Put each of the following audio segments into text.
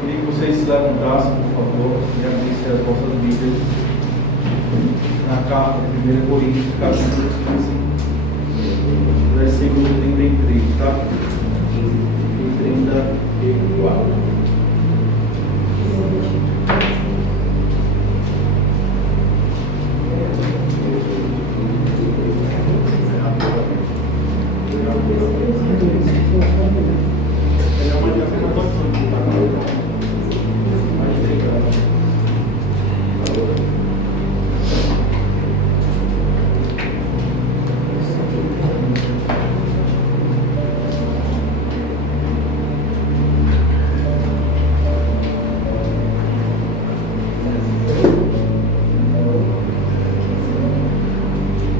Queria que vocês se levantassem, por favor, e abrissem as vossas Bíblias na carta de 1 Coríntios, capítulo 15, versículo 33, tá? E 34.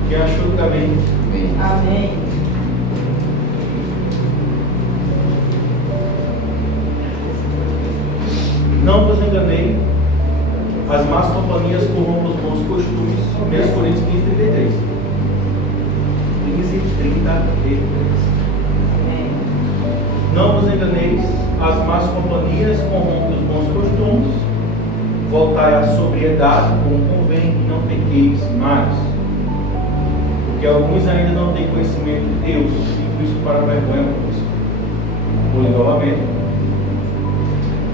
Quem achou também? Amém. Não vos enganei, as más companhias corrompem os bons costumes. 1 Coríntios 15, 33. 15, 33. Não vos enganeis, as más companhias corrompem os bons costumes. Voltai à sobriedade, como convém, e não pequeis mais. Porque alguns ainda não têm conhecimento de Deus, e isso para a vergonha convosco. Vou ler novamente.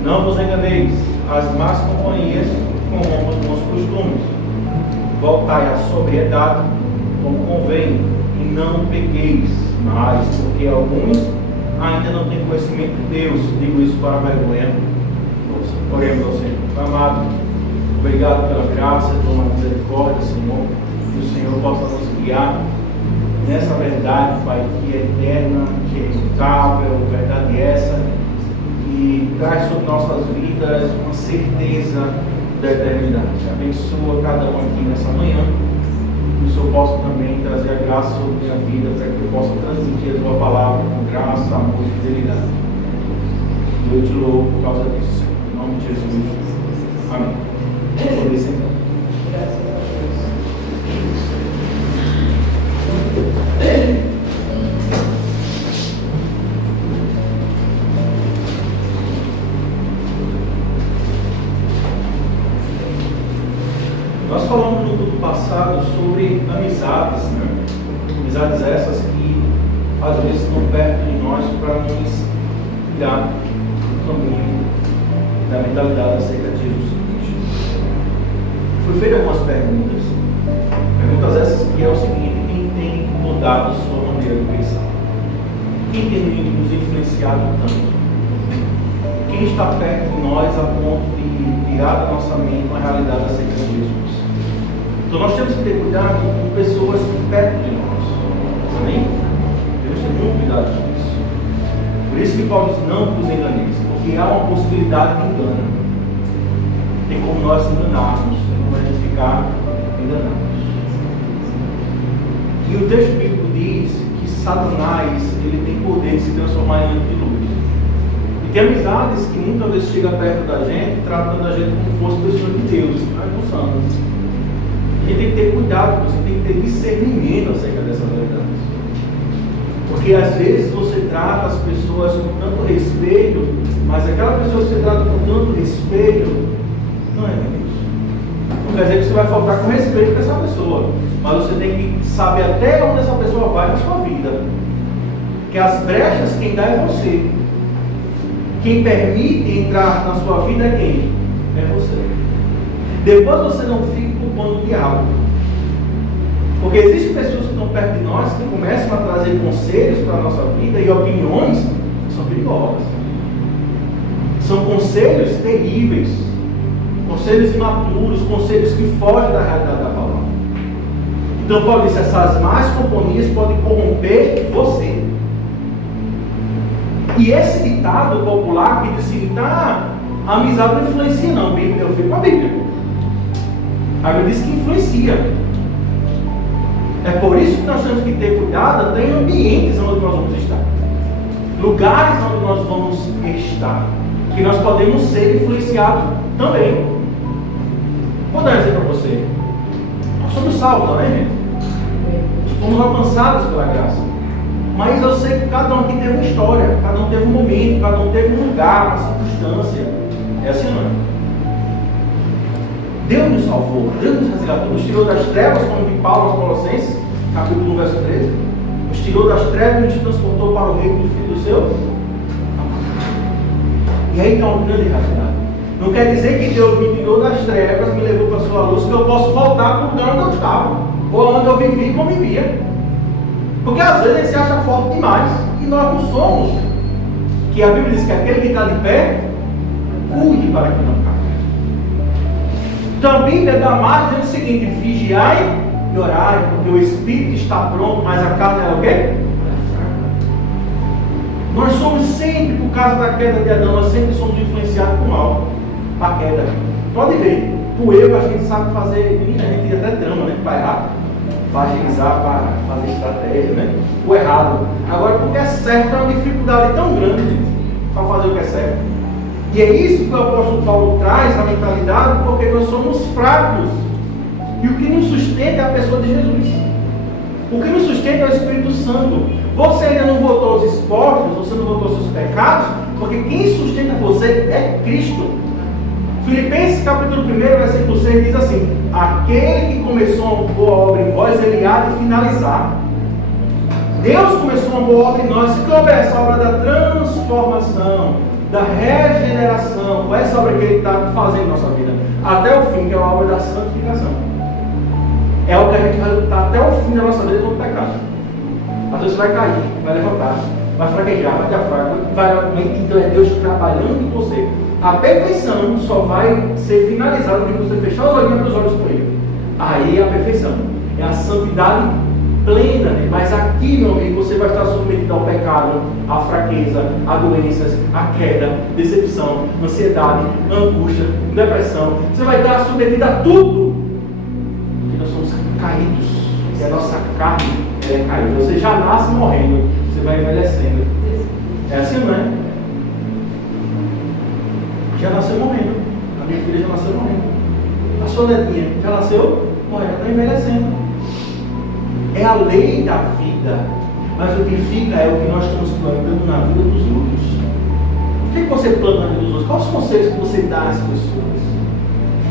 Não vos enganeis, as más companhias corrompem os bons costumes. Voltai à sobriedade, como convém, e não pequeis mais, porque alguns ainda não têm conhecimento de Deus. Digo isso para a vergonha. Oremos ao Senhor. Amado, obrigado pela graça, pela misericórdia, Senhor. Que o Senhor possa nos guiar nessa verdade, Pai, que é eterna, que é imutável, verdade essa, e traz sobre nossas vidas uma certeza da eternidade. Abençoa cada um aqui nessa manhã, que o Senhor possa também trazer a graça sobre minha vida, para que eu possa transmitir a Tua palavra com graça, amor e fidelidade. Eu te louvo por causa disso, Senhor. Em nome de Jesus. Amém. Poder sentar. Nós falamos no culto passado sobre amizades, né? Amizades essas que às vezes estão perto de nós para nos guiar no caminho da mentalidade acerca de Jesus Cristo. Foi feita algumas perguntas. Perguntas essas que é o seguinte: quem tem mudado a sua maneira de pensar? Quem tem nos influenciado tanto? Quem está perto de nós a ponto de tirar da nossa mente uma realidade acerca de Jesus? Então nós temos que ter cuidado com pessoas perto de nós. Amém? Temos que ter muito cuidado com isso. Por isso que Paulo diz: não vos enganeis, porque há uma possibilidade de engano. Tem como nós enganarmos, tem como a gente ficar enganados. E o texto bíblico diz que Satanás ele tem poder de se transformar em anjo de luz. E tem amizades que muitas vezes chegam perto da gente, tratando a gente como fosse pessoas de Deus, mas não são. A gente tem que ter cuidado, você tem que ter discernimento acerca dessas verdades. Porque às vezes você trata as pessoas com tanto respeito, mas aquela pessoa que você trata com tanto respeito não é Deus. Não quer dizer que você vai faltar com respeito para essa pessoa, mas você tem que saber até onde essa pessoa vai na sua vida. Que as brechas quem dá é você. Quem permite entrar na sua vida é quem? É você. Depois você não fica culpando o diabo. Porque existem pessoas que estão perto de nós que começam a trazer conselhos para a nossa vida e opiniões que são perigosas. São conselhos terríveis, conselhos imaturos, conselhos que fogem da realidade da palavra. Então Paulo disse: essas más companhias podem corromper você. E esse ditado popular que diz assim: a amizade não influencia não, eu fico com a Bíblia. A Bíblia diz que influencia. É por isso que nós temos que ter cuidado até em ambientes onde nós vamos estar. Lugares onde nós vamos estar. Que nós podemos ser influenciados também. Vou dar um exemplo para você. Nós somos salvos, amém? Fomos alcançados pela graça. Mas eu sei que cada um aqui teve uma história. Cada um um teve um momento, cada um teve um lugar, uma circunstância. É assim, não é? Deus nos salvou, Deus nos resgatou, nos tirou das trevas, como de Paulo aos Colossenses, capítulo 1, verso 13. Nos tirou das trevas e nos transportou para o reino do Filho do seu amor. E aí está uma grande realidade. Não quer dizer que Deus me tirou das trevas, me levou para a sua luz, que eu posso voltar para o lugar onde eu estava, ou onde eu vivi e convivia. Porque às vezes ele se acha forte demais, e nós não somos. Que a Bíblia diz que aquele que está de pé, cuide para que não caia. Então a Bíblia dá mais dizendo o seguinte: vigiai e orai, porque o Espírito está pronto, mas a carne é o quê? Nós somos sempre, por causa da queda de Adão, nós sempre somos influenciados por mal, a queda. Pode ver, por erro a gente sabe fazer, a gente até trama, né? Para errar, para agilizar, para fazer estratégia, né? O errado. Agora, porque é certo, é uma dificuldade tão grande, gente, para fazer o que é certo. E é isso que o apóstolo Paulo traz, a mentalidade, porque nós somos fracos. E o que nos sustenta é a pessoa de Jesus. O que nos sustenta é o Espírito Santo. Você ainda não votou os esportes, você não votou seus pecados, porque quem sustenta você é Cristo. Filipenses capítulo 1, versículo 6 diz assim: aquele que começou uma boa obra em vós, ele há de finalizar. Deus começou uma boa obra em nós. Qual é essa obra da transformação, da regeneração? Foi essa obra que ele está fazendo em nossa vida, até o fim, que é a obra da santificação. É o que a gente vai lutar até o fim da nossa vida contra o pecado. Às vezes você vai cair, vai levantar, vai fraquejar, vai diafragma, então é Deus trabalhando em você. A perfeição só vai ser finalizada quando você fechar os olhos e abrir os olhos com Ele. Aí é a perfeição, é a santidade plena, né? Mas aqui, meu amigo, você vai estar submetido ao pecado, à fraqueza, a doenças, a queda, decepção, ansiedade, angústia, depressão. Você vai estar submetido a tudo, porque nós somos caídos, e a nossa carne é caída. Você já nasce morrendo, você vai envelhecendo. É assim, não é? Já nasceu morrendo. A minha filha já nasceu morrendo. A sua netinha já nasceu morrendo, está envelhecendo. É a lei da vida. Mas o que fica é o que nós estamos plantando na vida dos outros. O que você planta na vida dos outros? Quais os conselhos que você dá às pessoas?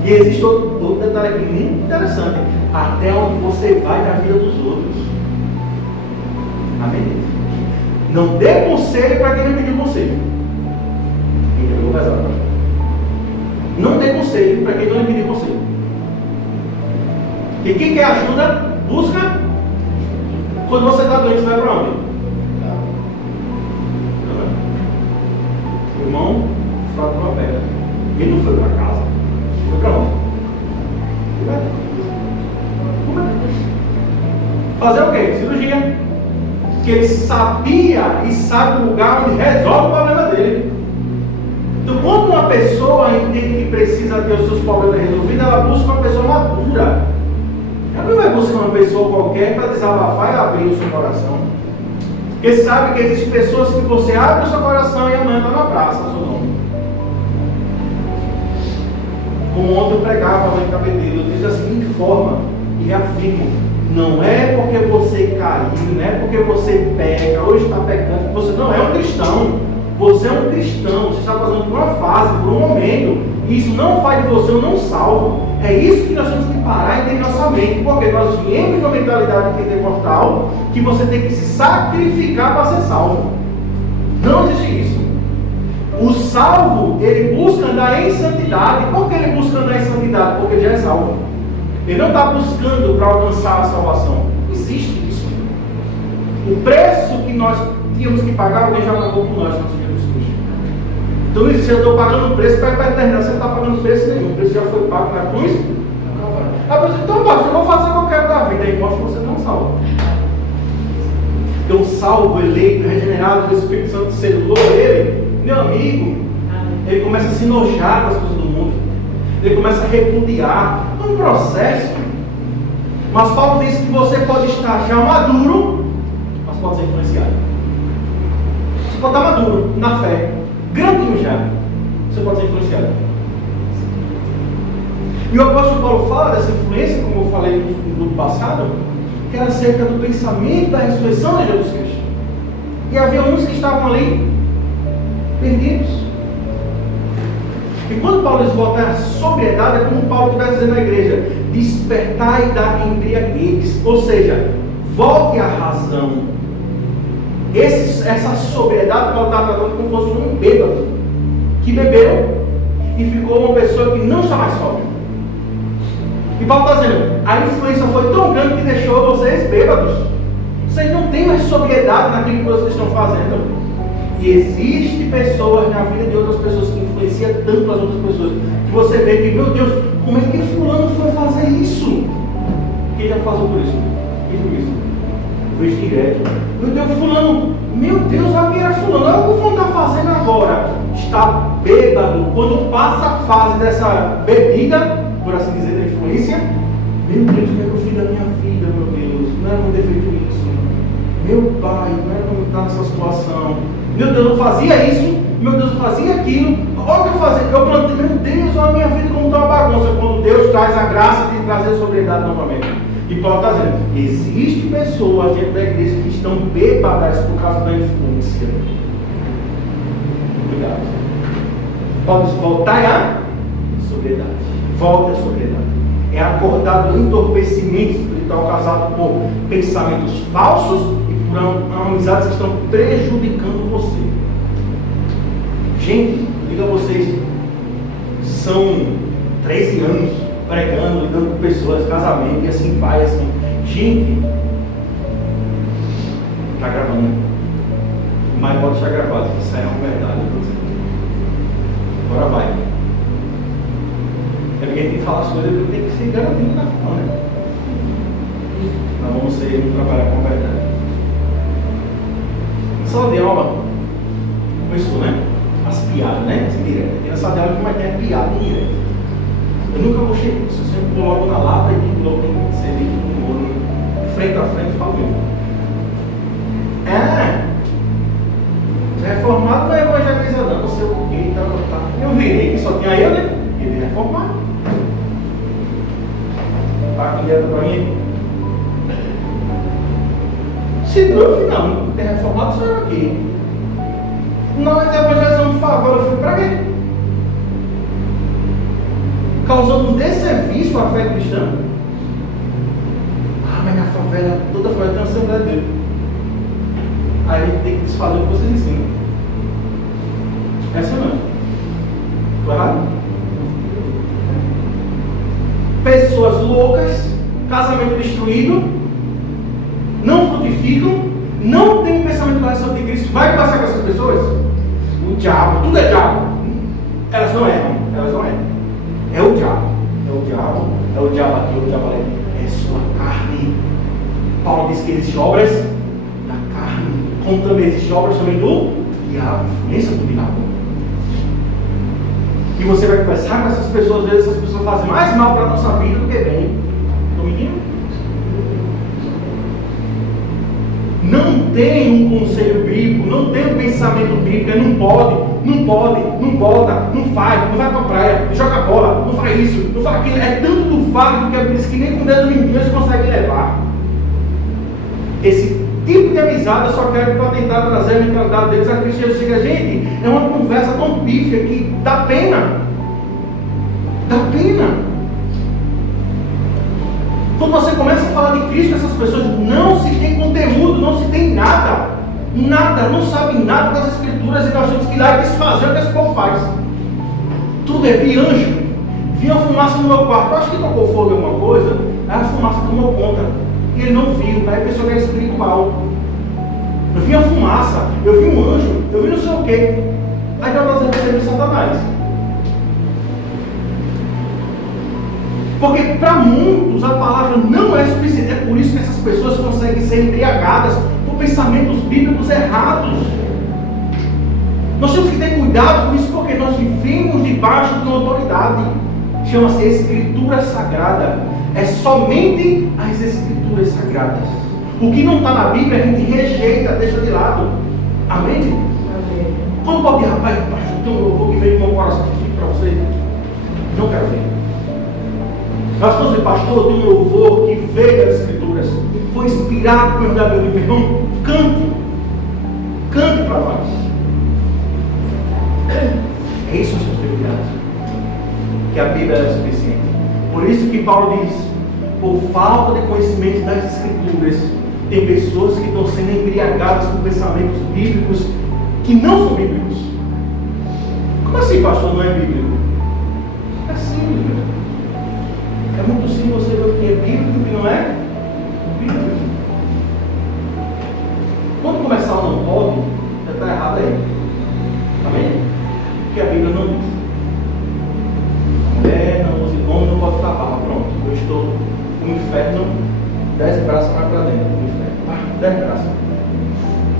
E existe outro detalhe aqui muito interessante. Até onde você vai na vida dos outros. Amém? Não dê conselho para quem não pediu conselho. Entendeu? Não dê conselho para quem não lhe pediu conselho. E quem quer ajuda, busca. Quando você está doente, você vai para onde? O irmão fraco uma pedra. Ele não foi para casa. Foi para onde? Fazer o quê? Cirurgia. Que ele sabia e sabe o lugar onde resolve o problema dele. Então, quando uma pessoa entende que precisa ter os seus problemas resolvidos, ela busca uma pessoa madura. Ela não vai buscar uma pessoa qualquer para desabafar e abrir o seu coração. Porque sabe que existem pessoas que você abre o seu coração e amanhã está na praça, o seu nome. Como ontem eu pregava lá em Cabedelo, eu disse da seguinte forma, e reafirmo: não é porque você caiu, não é porque você peca, hoje está pecando, que você não é um cristão. Você é um cristão, você está passando por uma fase, por um momento. E isso não faz de você um não salvo. É isso que nós temos que parar e ter em nossa mente. Porque nós viemos de uma mentalidade pentecostal que você tem que se sacrificar para ser salvo. Não existe isso. O salvo, ele busca andar em santidade. Por que ele busca andar em santidade? Porque ele já é salvo. Ele não está buscando para alcançar a salvação. Não existe isso. O preço que nós tínhamos que pagar, alguém já pagou por nós, nosso Jesus Cristo. Então, se eu estou pagando o preço para ir para a eternidade, você não está pagando preço nenhum. O preço já foi pago na cruz. Então, pastor, eu vou fazer o que eu quero da vida. Aí mostra que você não salva. Então, salvo, eleito, regenerado do Espírito Santo, selou ele, meu amigo, ele começa a se enojar das coisas do mundo. Ele começa a repudiar. É um processo. Mas Paulo diz que você pode estar já maduro, mas pode ser influenciado. Você pode estar maduro na fé, grandinho já, você pode ser influenciado. E o apóstolo Paulo fala dessa influência, como eu falei no grupo passado, que era acerca do pensamento da ressurreição de Jesus Cristo. E havia uns que estavam ali perdidos. E quando Paulo diz voltar à sobriedade, é como Paulo estivesse dizendo na igreja: despertai da embriaguez, ou seja, volte à razão. Essa sobriedade Paulo está tratando como se fosse um bêbado que bebeu e ficou uma pessoa que não está mais sóbria. E Paulo está dizendo: a influência foi tão grande que deixou vocês bêbados. Vocês não têm mais sobriedade naquilo que vocês estão fazendo. E existe pessoas na vida de outras pessoas que influenciam tanto as outras pessoas, que você vê que, meu Deus, como é que fulano foi fazer isso? Quem já passou por isso? Quem viu isso? Eu vejo direto. Meu Deus, fulano, meu Deus, olha quem era fulano, olha o que o fulano está fazendo agora. Está bêbado. Quando passa a fase dessa bebida, por assim dizer, da influência, meu Deus, o que é que eu fiz da minha vida, meu Deus? Não era para ter feito isso. Meu pai, não era para estar nessa situação. Meu Deus, eu fazia isso. Meu Deus, eu fazia aquilo. Olha o que eu fazia. Eu plantei, meu Deus, olha a minha vida como está uma bagunça. Quando Deus traz a graça de trazer sobriedade novamente. E Paulo está dizendo: existe pessoas dentro da igreja que estão bêbadas por causa da influência. Cuidado. Paulo diz: voltai à sobriedade. Volte à sobriedade. É acordar do entorpecimento espiritual causado por pensamentos falsos e por amizades que estão prejudicando você. Gente, diga a vocês, são 13 anos pregando, lidando com pessoas, casamento, e assim vai, assim. Gente, está gravando, mas pode estar gravado, isso é uma verdade, eu estou dizendo. Agora vai. É porque a gente tem que falar as coisas, porque tem que ser garantido na forma, né? Nós vamos trabalhar com a verdade. Na sala de aula, começou, né? As piadas, né? As indiretas. E na sala de aula que mais tem é piada indireta. Eu nunca vou chegar nisso. Eu sempre coloco na lata e digo logo tem que ser dito no olho, frente a frente, falo mesmo. Reformado não é evangelizador, não sei o que, tá. Eu virei que só tinha eu, né? Ele é reformado. Tá direto para mim. Se não, tem reformado só eu aqui. Nós evangelizamos de favor, eu fui para quê? Causando um desserviço à fé cristã. Mas na favela, toda favela tem uma Assembleia de Deus. Aí a gente tem que desfazer o que vocês ensinam. Essa não. Estou errado? Pessoas loucas, casamento destruído, não frutificam, não tem um pensamento da relação de Cristo. Vai passar com essas pessoas? O diabo, tudo é diabo. Elas não erram. É o diabo aqui, o diabo ali. É sua carne. Paulo diz que existem obras da carne, como também existem obras também do diabo, influência do diabo. E você vai conversar com essas pessoas, às vezes essas pessoas fazem mais mal para a nossa vida do que bem. Estão mentindo? Não tem um conselho bíblico, não tem um pensamento bíblico, não bota, não vai para a praia, não joga bola, não faz isso, não faz aquilo. É tanto do fardo que é por isso que nem com o dedo mindinho eles conseguem levar. Esse tipo de amizade eu só quero para tentar trazer a mentalidade deles a Cristo. Jesus chega, gente, é uma conversa tão pífia que dá pena. Quando você começa a falar de Cristo, essas pessoas não se tem conteúdo, não se tem nada, não sabem nada das Escrituras, e nós temos que ir lá e desfazer o que esse povo faz. Tudo é vi anjo, vi uma fumaça no meu quarto, eu acho que tocou fogo em alguma coisa, aí a fumaça tomou conta, e ele não viu, aí a pessoa que era espiritual. Eu vi a fumaça, eu vi um anjo, eu vi não sei o quê, aí nós recebemos Satanás. Porque para muitos a palavra não é suficiente. É por isso que essas pessoas conseguem ser embriagadas por pensamentos bíblicos errados. Nós temos que ter cuidado com isso, porque nós vivemos debaixo de uma autoridade. Chama-se Escritura Sagrada. É somente as Escrituras Sagradas. O que não está na Bíblia a gente rejeita, deixa de lado. Amém? Amém. Quando pode dizer, rapaz, pastor, tem um louvor que veio no meu coração para você. Não quero ver. Nós vamos ver, pastor, tem um louvor que veio das Escrituras, foi inspirado pelo meu irmão. Cante para nós. É isso que nós temos que ter cuidado. Que a Bíblia é suficiente. Por isso que Paulo diz, por falta de conhecimento das Escrituras, tem pessoas que estão sendo embriagadas com pensamentos bíblicos que não são bíblicos. Como assim, pastor, não é bíblico? É simples, meu. É muito simples você ver o que é bíblico e o que não é bíblico. Quando começar o não pode, já está errado aí. Amém? Porque a Bíblia não diz. A mulher não usa nome, não pode tapar. Pronto, eu estou no inferno, 10 braços mais para dentro do inferno. 10 braços.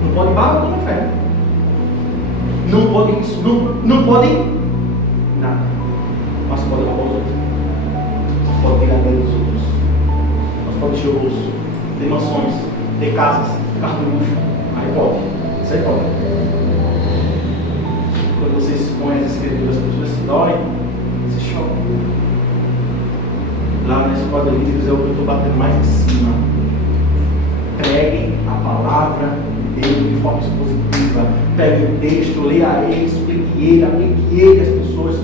Não pode barra, eu estou no inferno. Não pode isso, não pode nada. Mas pode roubar os outros. Mas pode tirar dentro dos outros. Mas pode encher o bolso. Ter mansões, ter casas, carro de luxo. Aí pode. Isso aí pode. Quando você expõe as escrituras, as pessoas se doem, se chocam. Lá na escola de líderes é o que eu estou batendo mais em cima. Pregue a palavra de Deus de forma expositiva. Pegue o texto, leia ele, explique ele, aplique ele às pessoas.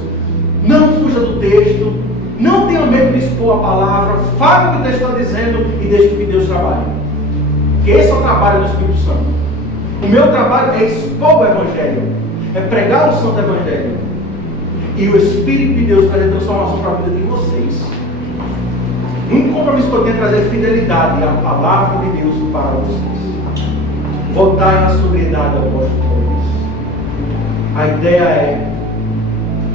Não fuja do texto. Não tenha medo de expor a palavra. Fale o que o texto está dizendo e deixe que Deus trabalhe. Porque esse é o trabalho do Espírito Santo. O meu trabalho é expor o Evangelho. É pregar o Santo Evangelho. E o Espírito de Deus trazer transformação para a vida de vocês. Um compromisso que eu tenho é trazer fidelidade à palavra de Deus para vocês. Voltai na sobriedade ao apóstolo. A ideia é: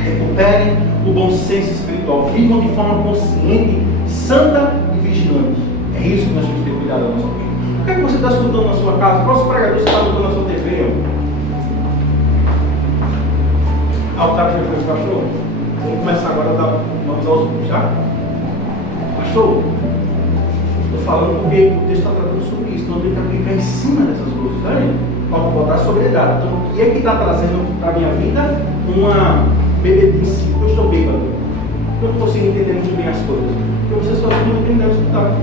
recuperem o bom senso espiritual. Vivam de forma consciente, santa e vigilante. É isso que nós temos que ter cuidado da nossa vida. O que é que você está escutando na sua casa? Qual pregador você está escutando na sua TV? Altar de Jesus, pastor. Vamos começar agora a dar nomes aos grupos, tá? Pastor, estou falando porque o texto está tratando sobre isso. Então eu tenho que aplicar em cima dessas coisas, tá vendo? Para botar sobriedade. Então o que é que está trazendo para a minha vida uma bebedice? Eu estou bêbado. Eu não consigo entender muito bem as coisas. Porque vocês só não entendem escutar.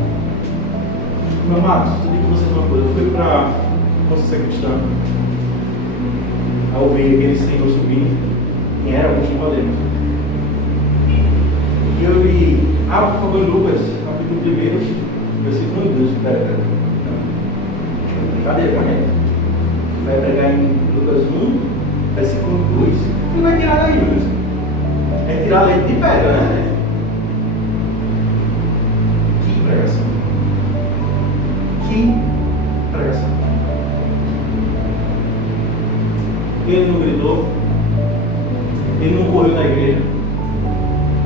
Meu amado, eu digo para vocês uma coisa. Eu fui para a Consciência Cristã. Aí eu vi aquele senhor subir. Quem era? Agostinho Valdez. E eu li, por favor, em Lucas, capítulo 1, versículo 2. Pera. Cadê? Vai pregar em Lucas 1, versículo 2. Não vai tirar daí, Lucas. É tirar leite de pedra, né? Que pregação. Que pregação. Ele não gritou. Ele não correu na igreja.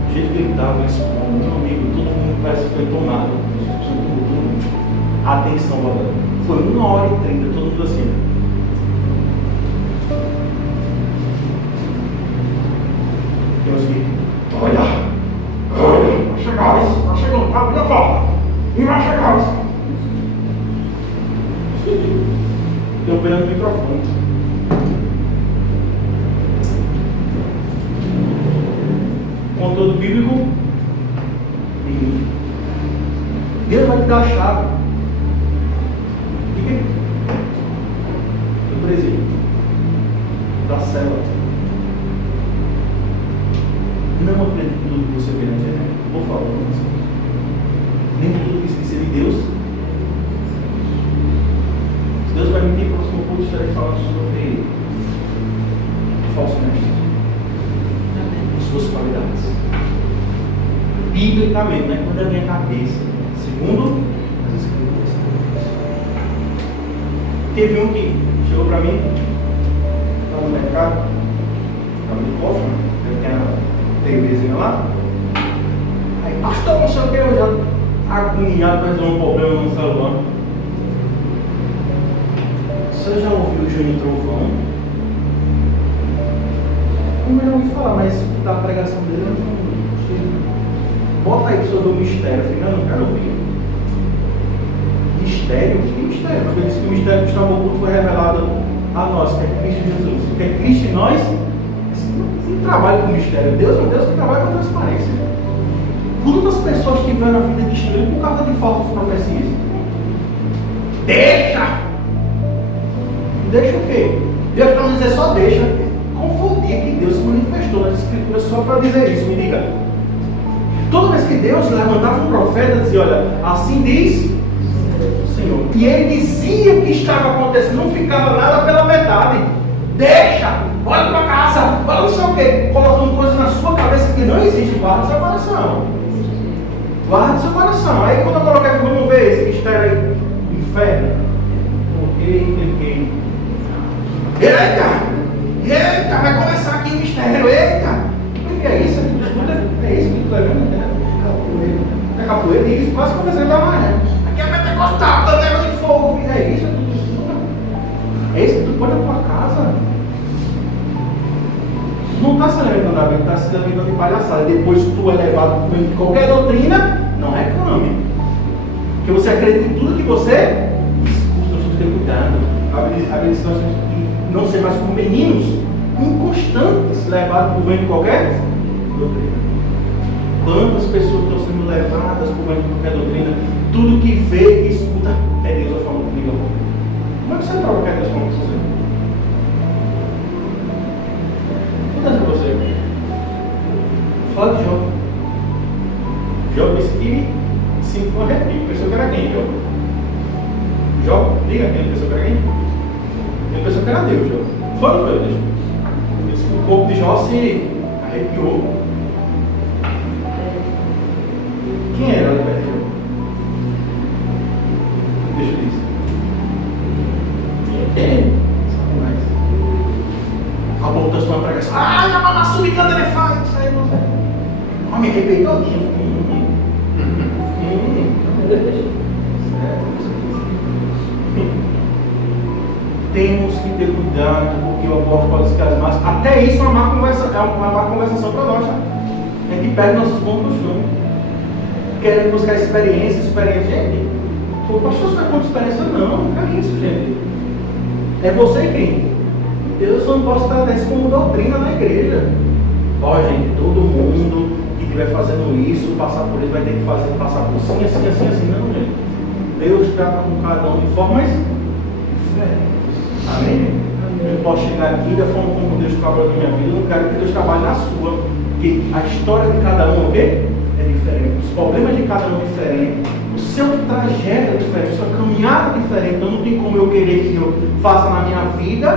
Do jeito que ele estava expondo, meu amigo, todo mundo parece que foi tomado. Atenção, galera. Foi 1h30, todo mundo assim. Temos que olha, vai chegar isso, vai chegando, tá? Olha só, e vai chegar isso. Deu pena no microfone. Conteúdo bíblico, Deus vai te dar a chave. Do presídio, da cela. Não acredite em tudo que você vê na internet, por favor, não faça isso. Nem tudo que esquecer de Deus. Se Deus vai mentir, no próximo culto estarei falando sobre falso mestre. Suas qualidades. Biblicamente, não é quando é a minha cabeça. Segundo as Escrituras. Teve um que chegou para mim, estava no mercado, estava no cofre, eu tinha a TVzinha lá. Aí, pastor, não sei o que, eu já agoniado para resolver um problema no celular. Você já ouviu o Júnior Trovão? Como eu não ouvi falar, mas da pregação dele eu não. Bota aí sobre o mistério. Eu falei, não quero ouvir. Mistério? Que mistério? Porque ele disse que o mistério do estado oculto foi revelado a nós, que é Cristo Jesus. Porque é Cristo em nós, não trabalha com mistério. Deus é um Deus que trabalha com transparência. Quantas pessoas tiveram a vida destruída por causa de falsas profecias? Deixa! Deixa o quê? Deus, para não dizer só deixa, confundir que Deus se manifestou estou nas escrituras só para dizer isso, me diga. Toda vez que Deus levantava um profeta, dizia, olha, assim diz o Senhor. E ele dizia o que estava acontecendo, não ficava nada pela metade. Deixa, olha para casa, olha não sei o quê, colocando coisas na sua cabeça que não existe, guarda seu coração. Guarda seu coração. Aí quando eu coloquei, vamos ver esse mistério aí, inferno. Cliquei. Eita, vai começar aqui o mistério, eita. O que é isso? É isso que tu está vendo, né? Capoeira. É capoeira, isso, quase começando a mais. Aqui é pentecostal, panela de fogo. É isso que tu estuda. É isso que tu põe na tua casa. Não está se alimentando da Bíblia, está se alimentando de palhaçada. Depois tu é levado por qualquer doutrina, não reclame. Porque você acredita em tudo que você escuta, você tem cuidado. A Bíblia diz que não ser mais como meninos inconstantes, levados por vento de qualquer doutrina. Quantas pessoas estão sendo levadas por vento de qualquer doutrina? Tudo que vê, que escuta, é Deus falando comigo. Como é que você prova que é Deus falando com você? Com você. Fala de Jó. Jó disse que sentiu um arrepio. Pensou que era quem, Jó? Jó, diga quem pensou que era quem? Ele pensou que era Deus, Jó. Foi ou não foi, Deus? Disse que o corpo de Jó se arrepiou. Quem era o pé de Jó? Deixa eu dizer. A volta sua pregação. Ai, a mamãe canta ele faz. Isso aí não sei. Ó, me arrepiei todinho. Temos que ter cuidado, porque o apóstolo pode se casar. Até isso é uma má conversação para nós. A gente perde nossos bons costumes. Querendo buscar experiência. Gente, o pastor não é com experiência, não. Não é isso, gente. É você quem? Deus não pode tratar isso como doutrina na igreja. Ó, gente, todo mundo que estiver fazendo isso, passar por isso, vai ter que passar por assim. Não, gente. Deus trata com cada um de formas diferentes. Amém? Eu não posso chegar aqui da forma como Deus trabalha na minha vida. Eu não quero que Deus trabalhe na sua. Porque a história de cada um, o quê? É diferente. Os problemas de cada um é diferente. O seu trajeto é diferente. A sua caminhada é diferente. Então não tem como eu querer que eu faça na minha vida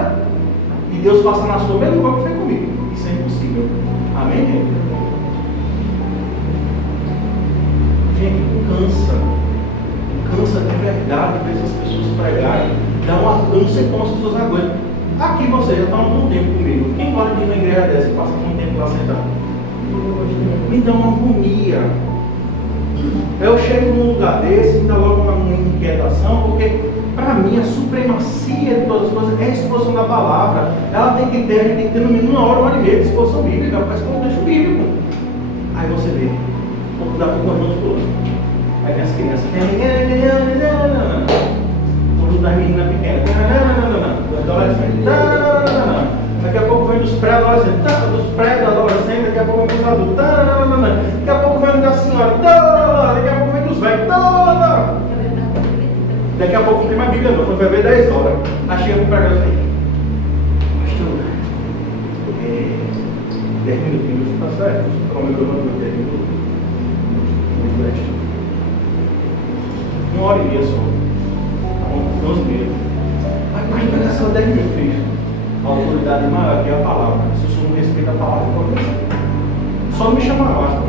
e Deus faça na sua mesma coisa que fez comigo. Isso é impossível. Amém, gente? Gente, cansa de verdade ver essas pessoas pregarem. Eu não sei como as pessoas aguentam. Aqui você já está há um tempo comigo. Quem gosta de ir na igreja dessa e passa muito tempo lá sentado? Me dá uma agonia. Eu chego num lugar desse, me dá logo uma inquietação, porque para mim a supremacia de todas as coisas é a exposição da palavra. Ela tem que ter, a gente tem que ter no mínimo 1 hora e meia de exposição bíblica, mas como deixa o bíblico. Aí você vê, pouco dá para o irmão fulano. Aí as crianças, quando das meninas pequenas, dos adolescentes, daqui a pouco vem dos pré-adolescentes, daqui a pouco vem dos adultos, daqui a pouco vem da senhora, daqui a pouco vem dos velhos, daqui a pouco não tem mais Bíblia não, quando vai ver 10 horas. Aí chega para o pregador e fala, pastor, 10 minutinhos, está certo? Como é que eu não vou 10 minutos? 1 hora e meia só. 11 meses. Mas pregação 10 minutos, filho. A autoridade maior que é a palavra. Se o senhor não respeita a palavra, pode pensar. Só não me chama mais, pô.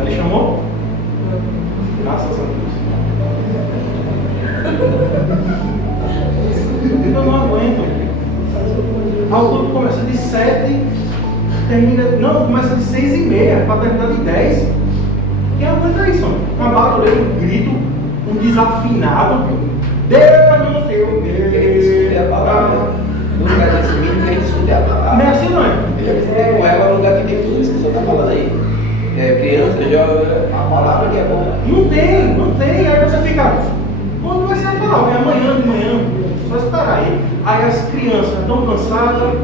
Ele chamou? Graças a Deus. Eu não aguento. O culto começa de 7, termina. Não, começa de 6h30 para terminar de 10. Quem aguenta isso? Uma barulheira, um grito, um desafinado. Deus não sei o que. Quem discute a palavra. No lugar desse vídeo, quem discute a palavra. Não é assim, não é? Com ela é um lugar que tem tudo isso que você está falando aí. Criança, jovem, a palavra que é boa. Não tem. Aí você fica. Quando vai ser a palavra? É amanhã de manhã. Só esperar aí. Aí as crianças estão cansadas,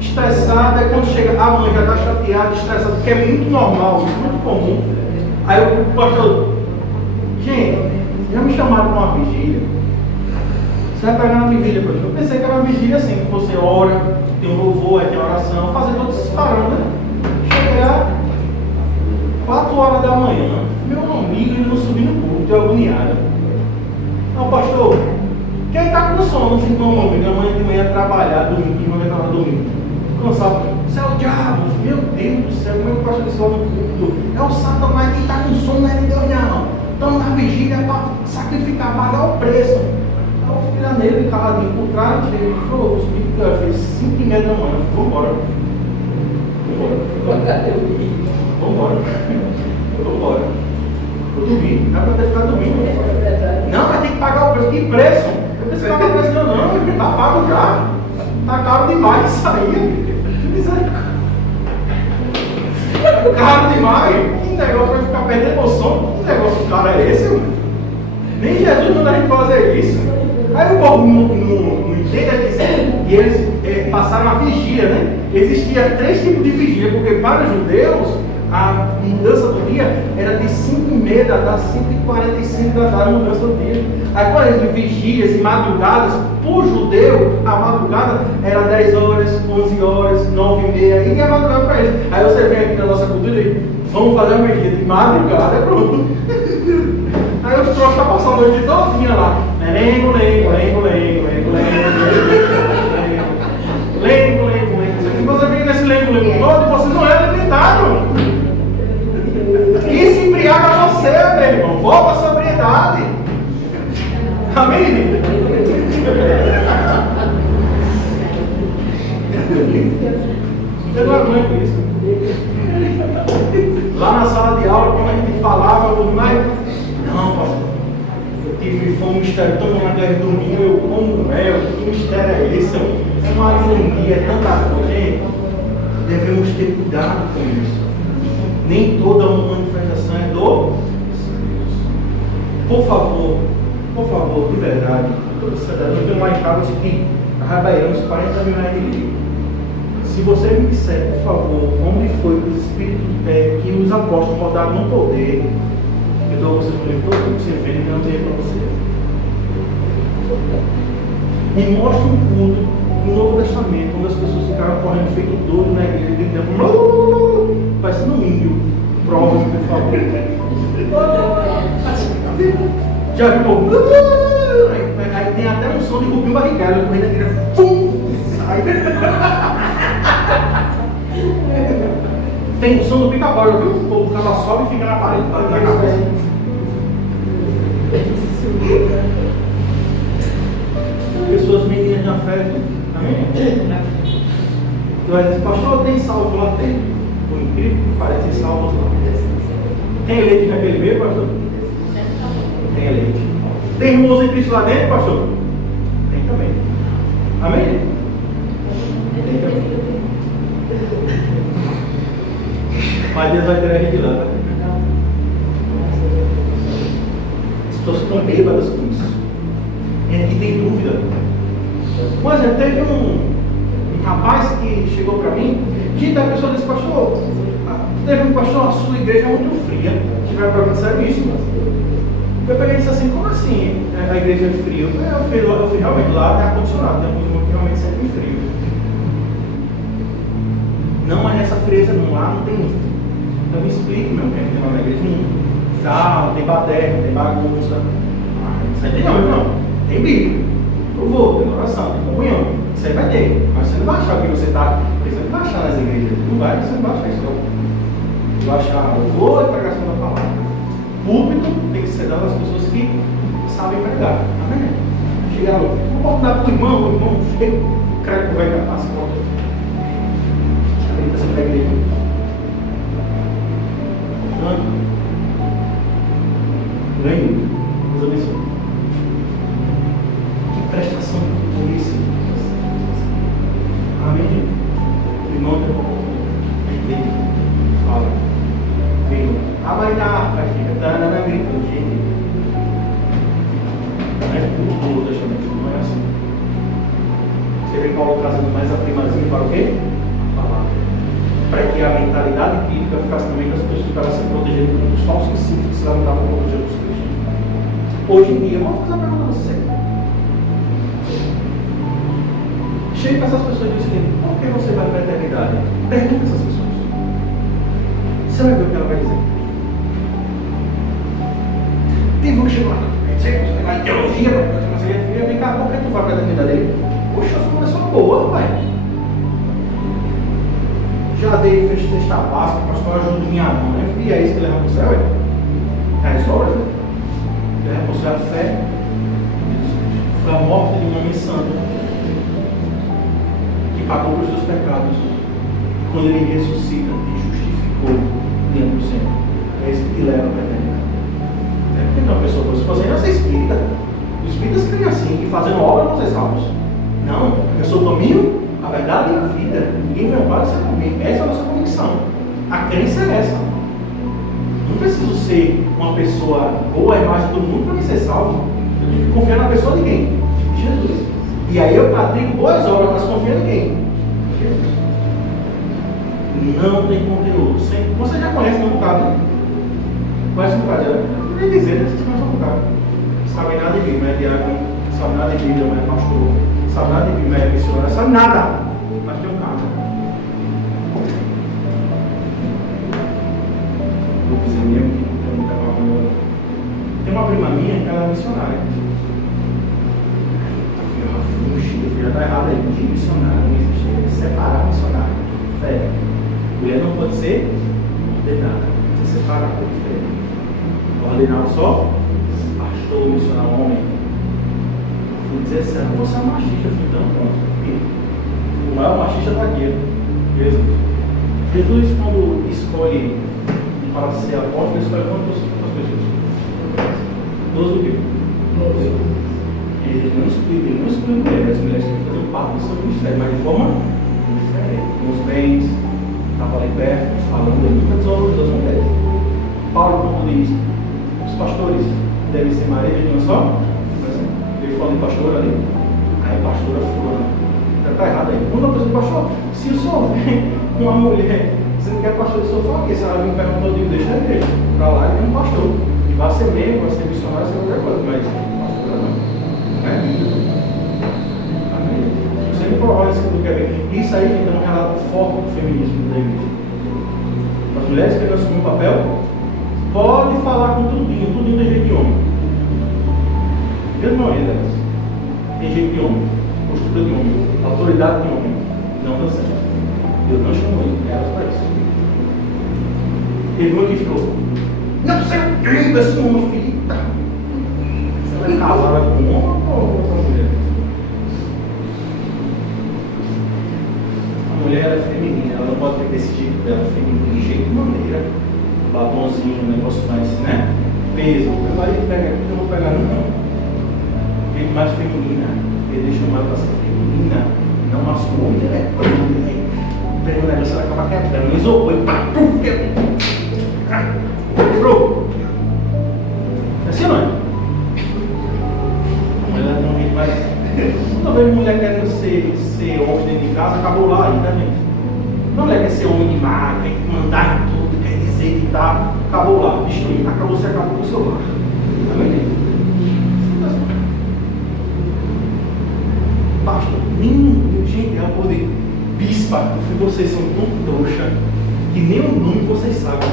estressadas. Aí quando chega, a mãe já está chateada, estressada, porque é muito normal, isso é muito comum. Aí o pastor, gente, já me chamaram para uma vigília. Você vai pegar na vigília, pastor? Eu pensei que era uma vigília assim, que você ora, tem um louvor, aí tem oração. oração, fazer todos esses parâmetros, né? Chegar 4 horas da manhã, meu amigo, ele não subiu no culto, de agoniado. Não, pastor, quem está com sono, assim, meu amigo, amanhã de manhã trabalhar, domingo, de manhã estava domingo. Cansado, isso é o diabo, meu Deus do céu, como é que o pastor disse lá no culto? É o Satanás, quem está com sono não é de Deus, não. Estamos na vigília para sacrificar, pagar o preço. Aí eu fui lá nele, caladinho por trás, ele falou, o que eu fiz 5h30 da manhã, vamos embora. Eu dormi, não é para ter ficado dormindo. Não, mas tem que pagar o preço. Que preço? Eu pensei que pagar o preço não, tá pago já. Tá caro demais isso aí. Que misericórdia. Caro demais. Que negócio vai ficar perdendo emoção? Que negócio caro é esse, mano? Nem Jesus manda a gente fazer isso. Aí o povo não entende isso. E eles passaram a vigília, né? Existia 3 tipos de vigília, porque para os judeus a mudança do dia era de 5h30 da tarde, 5h45 da tarde, a mudança do dia. Aí quando eles vigílias e madrugadas, para o judeu, a madrugada era 10 horas, 11 horas, 9h30, e é madrugada para eles. Aí você vem aqui na nossa cultura e vamos fazer uma vigília de madrugada, é pronto. Aí os trouxas estão passando a noite todinha lá. Lengo. Você vem nesse lengo todo e você não é alimentado. Isso embriaga você, meu irmão. Volta à sobriedade. Amém? Eu não aguento isso. Lá na sala de aula, quando a gente falava, eu não, pastor, eu tive fome, mistério, estou na guerra do domingo, eu como mel, que mistério é esse? É uma agonia, é tanta coisa, gente. Devemos ter cuidado com isso. Nem toda uma manifestação é do Espírito. Por favor, de verdade, toda cidadão, eu tenho lá em casa que arrabairamos 40 mil reais de livro. Se você me disser, por favor, onde foi que os Espíritos que os apóstolos rodaram no poder, eu dou a você o livro todo que você vê, que eu não tenho para você. Me mostra um culto no Novo Testamento, onde as pessoas ficaram correndo feito doido na igreja, gritando, parecendo um índio. Prova, por favor. Já viu? Aí tem até um som de cupim barricado, correndo na igreja, sai. Tem o som do pica-pau, viu? O povo cava sobe e fica na parede, na cabeça. Pessoas meninas na fé, amém? Tu vai dizer, pastor, tem salvo lá dentro. Por incrível que pareça, tem salvo lá. Tem leite naquele meio, pastor? Tem leite. Tem irmãos em Cristo lá dentro, pastor? Tem também. Amém? Tem também. Mas Deus vai tirar a gente lá. As pessoas estão bêbadas com isso. E tem dúvida. Por exemplo, teve um rapaz que chegou para mim, a pessoa disse, pastor, teve um pastor, a sua igreja é muito fria. Tiver para mim, isso. Eu peguei e disse assim, como assim a igreja é fria? Eu fui realmente lá, tem ar-condicionado, tem alguns que realmente sempre frio. Não, mas nessa frieza não, lá não tem. Então me explique, meu bem, tem uma igreja não tem baderna, tem bagunça. Isso aí tem não. Tem Bíblia. Eu vou, tem oração, tem comunhão. Isso aí vai ter. Mas você não vai achar o que você está. Você não vai achar nas igrejas. Não vai, você não vai achar isso não. Você vai achar louvor e pregação da palavra. Púlpito tem que ser dado às pessoas que sabem pregar. Amém? Chegar lá. Não pode dar para o irmão chega, o credo vai dar as portas. Ele está sendo da igreja. Ganho. Deus abençoe. Que prestação de polícia. Amém? Irmão, tem fala. Filho. Vai dar, filha. Tá na gritando, gente. Não é tudo do deixamento, não é assim. Você vê Paulo trazendo mais a primazia para o quê? A palavra. Para que a mentalidade bíblica ficasse também das pessoas para se protegerem contra os falsos ensinos que se levantavam contra Jesus Cristo. Hoje em dia, vamos fazer uma pergunta a você. Chega para essas pessoas e diz o seguinte: por que você vai para a eternidade? Pergunta essas pessoas. Você vai ver o que ela vai dizer. Tem um que chega lá, você vai em teologia, vem cá, por que tu vai para a eternidade dele? Poxa, eu sou uma pessoa boa, pai. Já dei festa básica, pastor, ajuda minha mãe. E é isso que leva para o céu, é? As obras, né? Que leva para o céu a fé. Foi a morte de um homem santo que pagou pelos seus pecados. Quando ele ressuscita, ele justificou diante do Senhor. É isso que leva para a eternidade. Porque uma pessoa fosse fazer, não ser espírita. Os espíritas creem assim, que fazendo obra não ser salvos. Não, eu sou o caminho, a verdade e a vida. Ninguém vai para ser comigo. Essa é a nossa convicção. A crença é essa. Não preciso ser uma pessoa boa à imagem do mundo para me ser salvo. Eu tenho que confiar na pessoa de quem? De Jesus. E aí eu pratico boas obras, mas confio em quem? Jesus. Não tem conteúdo. Você já conhece um bocado, né? Conhece um bocado? Eu nem dizer, né? Vocês conhecem um bocado. Sabe nada de Bíblia, é diácono. Sabe nada de Bíblia, mas é pastor. Sabe nada de Bíblia, é missionário. Sabe nada. Mas tem um cara. Vou dizer mesmo que não tem muita calma. Tem uma prima minha que ela é missionária. O filho está errado aí. De missionário, não existe. Separar missionário. Fé. Mulher não pode ser ordenada. Você separar por fé. Ordenado só pastor, missionário, homem. Fui dizer assim, não vou ser um machista, filho, então pronto. O maior machista está aqui, Jesus. Jesus, quando escolhe para ser apóstolo, escolhe quantas pessoas? 12 o quê? 12. Ele não escolhe mulheres, as mulheres têm que fazer parte do seu ministério, mas de forma diferente. Com os bens, estava ali perto, falando, ele nunca desvaloriza as mulheres. Paulo, como diz, os pastores devem ser marido de uma só? Ele falou de pastor ali. Aí pastora fulana. Está errado aí. Quando a pessoa pastor, se o senhor vem uma mulher, você não quer pastor de sofá, porque se ela vir perguntar, eu digo, deixa a igreja. Para lá ele é um pastor. E vai ser membro, vai ser missionário, vai ser qualquer coisa, mas pastora não. Não é Bíblia. Amém? Você me prova isso que tu quer ver. Isso aí ainda é um relato forte do feminismo da igreja. As mulheres que assumem um papel, pode falar com tudinho tem jeito de homem. Grande maioria delas tem jeito de homem, postura de homem, autoridade de homem. Não dá certo. Deus não chamou elas para isso. Teve uma que ficou, não sei o que desse homem, filho. Você vai casar com um homem ou com uma mulher? A mulher é feminina, ela não pode ter esse jeito dela feminino de jeito de maneira. Batonzinho, um negócio mais, né? Peso. Meu marido pega aqui, eu não vou pegar não. Jeito mais feminina. Ele deixa o marido para ser feminina, não masculino, né? Pega o negócio, ela acaba quebrando. Isopor, e pá, pum, quebrou. É assim, não é? A mulher tem um jeito mais. Toda vez mulher querendo ser homem dentro de casa, acabou lá aí, tá, gente? Não mulher quer ser homem demais, quer mandar em tudo, quer dizer que tá. Acabou lá, destruindo. Acabou, você acabou com o seu lar. Amém? Pastor, gente, ela pode. Bispa, vocês são tão trouxa que nem o nome vocês sabem.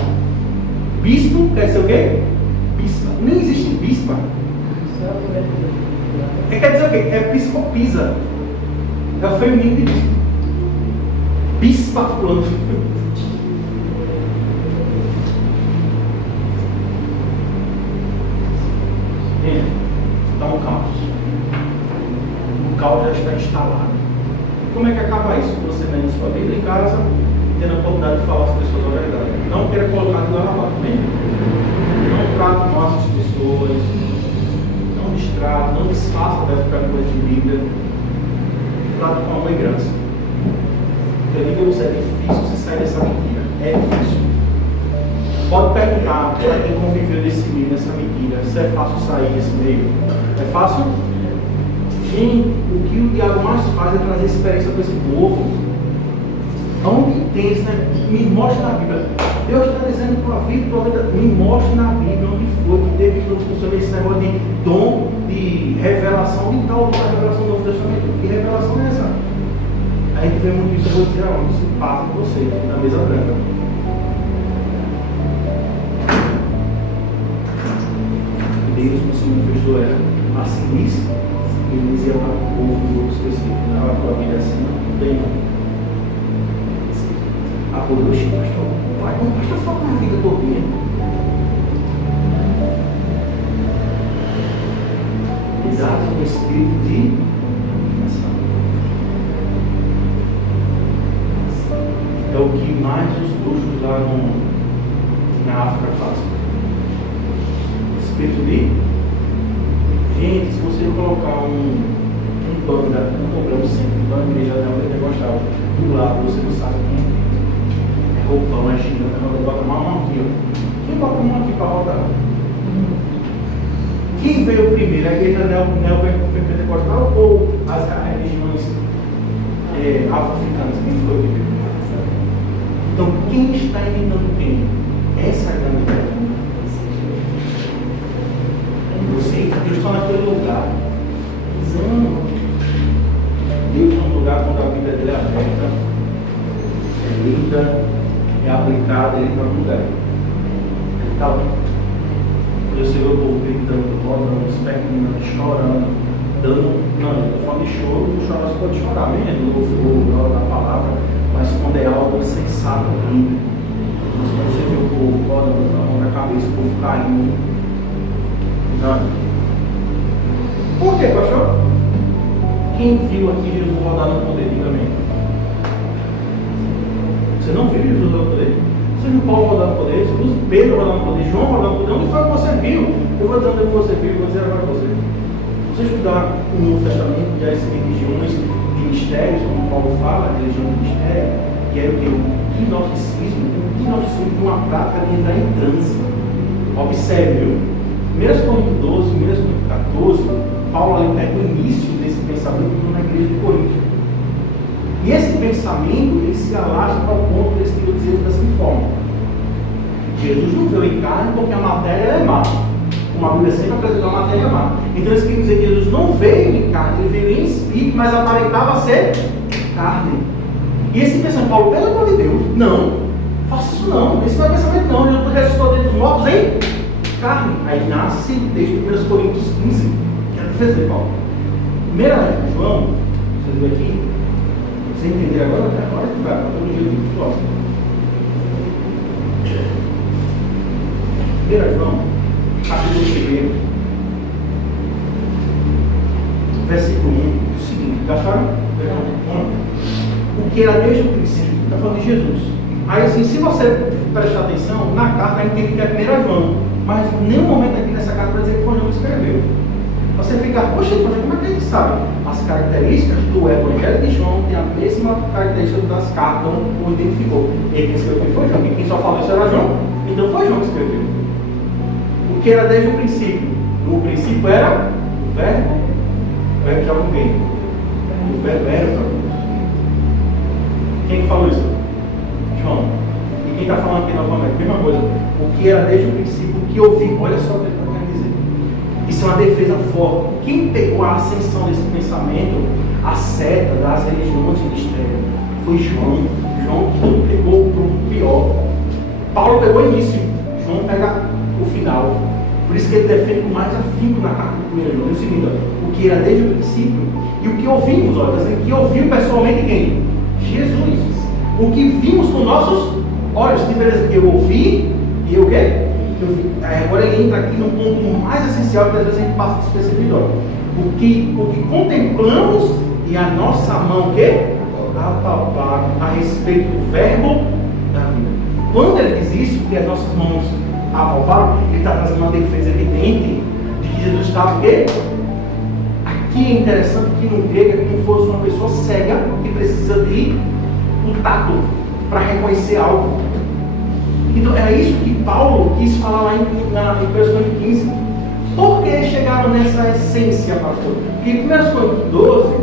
Bispo quer ser o quê? Bispa. Nem existe bispa. Quer dizer o quê? É piscopisa. É o feminino de bispo. Bispa fulano. Gente, dá um caos. O caos já está instalado. Como é que acaba isso? Você vem sua Bíblia em casa e tendo a oportunidade de falar às pessoas a verdade. Não queira colocar de lado também. Não trate mal as pessoas. Não distrate, não desfaça dessas coisas de Bíblia. Trate com amor e graça. Porque a Bíblia é difícil você sair dessa mentira. É difícil. Pode perguntar para quem conviveu nesse meio, nessa mentira, se é fácil sair desse meio. É fácil? Gente, o que o diabo mais faz é trazer experiência para esse povo. Onde tem isso, né? Me mostre na Bíblia. Deus está dizendo para a vida, me mostre na Bíblia onde foi que teve que funcionar esse negócio de dom, de revelação, de tal da revelação do Novo Testamento. Que revelação é essa? A gente vê muito isso, eu vou dizer aonde se passa com você, na mesa branca. Deus, no se manifestou, era assim isso, ele dizia para o povo do outro específico, não, a tua vida é assim, não tem não. Ah, por Deus, pastor, não basta falar uma vida todinha. Exato, no espírito de nação. É o que mais os bruxos lá na África fazem. Espírito de. Gente, se você colocar um banda, um programa sempre, então a igreja não vai gostar do lado, você não sabe quem é roupão, é gigante, bota a mão aqui, ó. Quem bota a mão aqui para rodar? Quem veio primeiro? A igreja neopentecostal ou as religiões afro-africanas? Quem foi primeiro? Então, quem está inventando quem? Essa é a grande pergunta. Você, Deus está naquele lugar. Exame. Deus está no lugar quando a vida dele é aberta, é lida, é aplicada, ele está no lugar. Ele está lá. Você vê o povo gritando, rodando, esperneando, chorando, dando. Não, eu estou falando de choro, chorar você pode chorar mesmo, louvor, na palavra, mas quando é algo sensato, lindo. Mas quando você vê o povo rodando, a mão na cabeça, o povo caindo. Não. Por quê, pastor? Quem viu aqui Jesus rodar no poder? Diga amém. Você não viu Jesus rodar no poder? Você viu Paulo rodar no poder? Você viu Pedro rodar no poder? João rodar no poder? Onde foi que você viu? Eu vou dizer onde você viu e vou dizer agora para você. Se você estudar o Novo Testamento, já as religiões de mistérios, como Paulo fala, a religião de mistério, que é o que? O gnosticismo. O gnosticismo tem uma prática de entrar em transe. Observe, viu? 1 Coríntios 12, 1 Coríntios 14, Paulo ali pega o início desse pensamento na igreja de Corinto. E esse pensamento, ele se alastra para o ponto desse que eu dizer dessa forma. Jesus não veio em carne porque a matéria é má. Como a Bíblia sempre apresentou a matéria má. Então eles queriam dizer que Jesus não veio em carne, ele veio em espírito, mas aparentava ser carne. E esse pensamento, Paulo, pelo amor de Deus, não, faça isso não, esse não é pensamento não, Jesus ressuscitou dentre os mortos em carne. Aí nasce o texto de 1 Coríntios 15, que é a defesa de Paulo. 1 João, vocês viram aqui, você entender agora que vai, para todo dia do próximo. 1 João, capítulo 1, versículo 1, o seguinte, acharam? O que era desde o princípio, está falando de Jesus. Aí assim, se você prestar atenção, na carta a gente tem que ter 1 João, mas em nenhum momento aqui nessa carta vai dizer que foi João que escreveu. Você fica, poxa, como é que a gente sabe? As características do Evangelho de João têm a mesma característica das cartas, não o identificou. Ele que escreveu foi João, quem só falou isso era João, então foi João que escreveu. O que era desde o princípio? O princípio era o verbo de alguém. O verbo era. Quem falou isso? João. E quem está falando aqui novamente? Mesma coisa. O que era desde o princípio, o que ouvi. Olha só o que ele está querendo dizer. Isso é uma defesa forte. Quem pegou a ascensão desse pensamento, a seta das religiões de mistério, foi João. João que pegou o pior. Paulo pegou o início. João pega o final. Por isso que ele defende com mais afinco na carta do 1 João. É o seguinte, o que era desde o princípio e o que ouvimos, olha, o que ouviu pessoalmente quem? Jesus. O que vimos com nossos olhos. Tipo, beleza, eu ouvi e eu o quê? Agora ele entra aqui no ponto mais essencial que às vezes a gente passa despercebido. O que contemplamos e a nossa mão o quê? Apalpar a respeito do verbo da vida. Quando ele diz isso, que as nossas mãos apalparam, ele está trazendo uma defesa evidente de que Jesus estava o quê? Aqui é interessante que no grego é como se fosse uma pessoa cega que precisa de um tato para reconhecer algo. Então era isso que Paulo quis falar lá em 1 Coríntios 15. Por que chegaram nessa essência, pastor? Porque em 1 Coríntios 12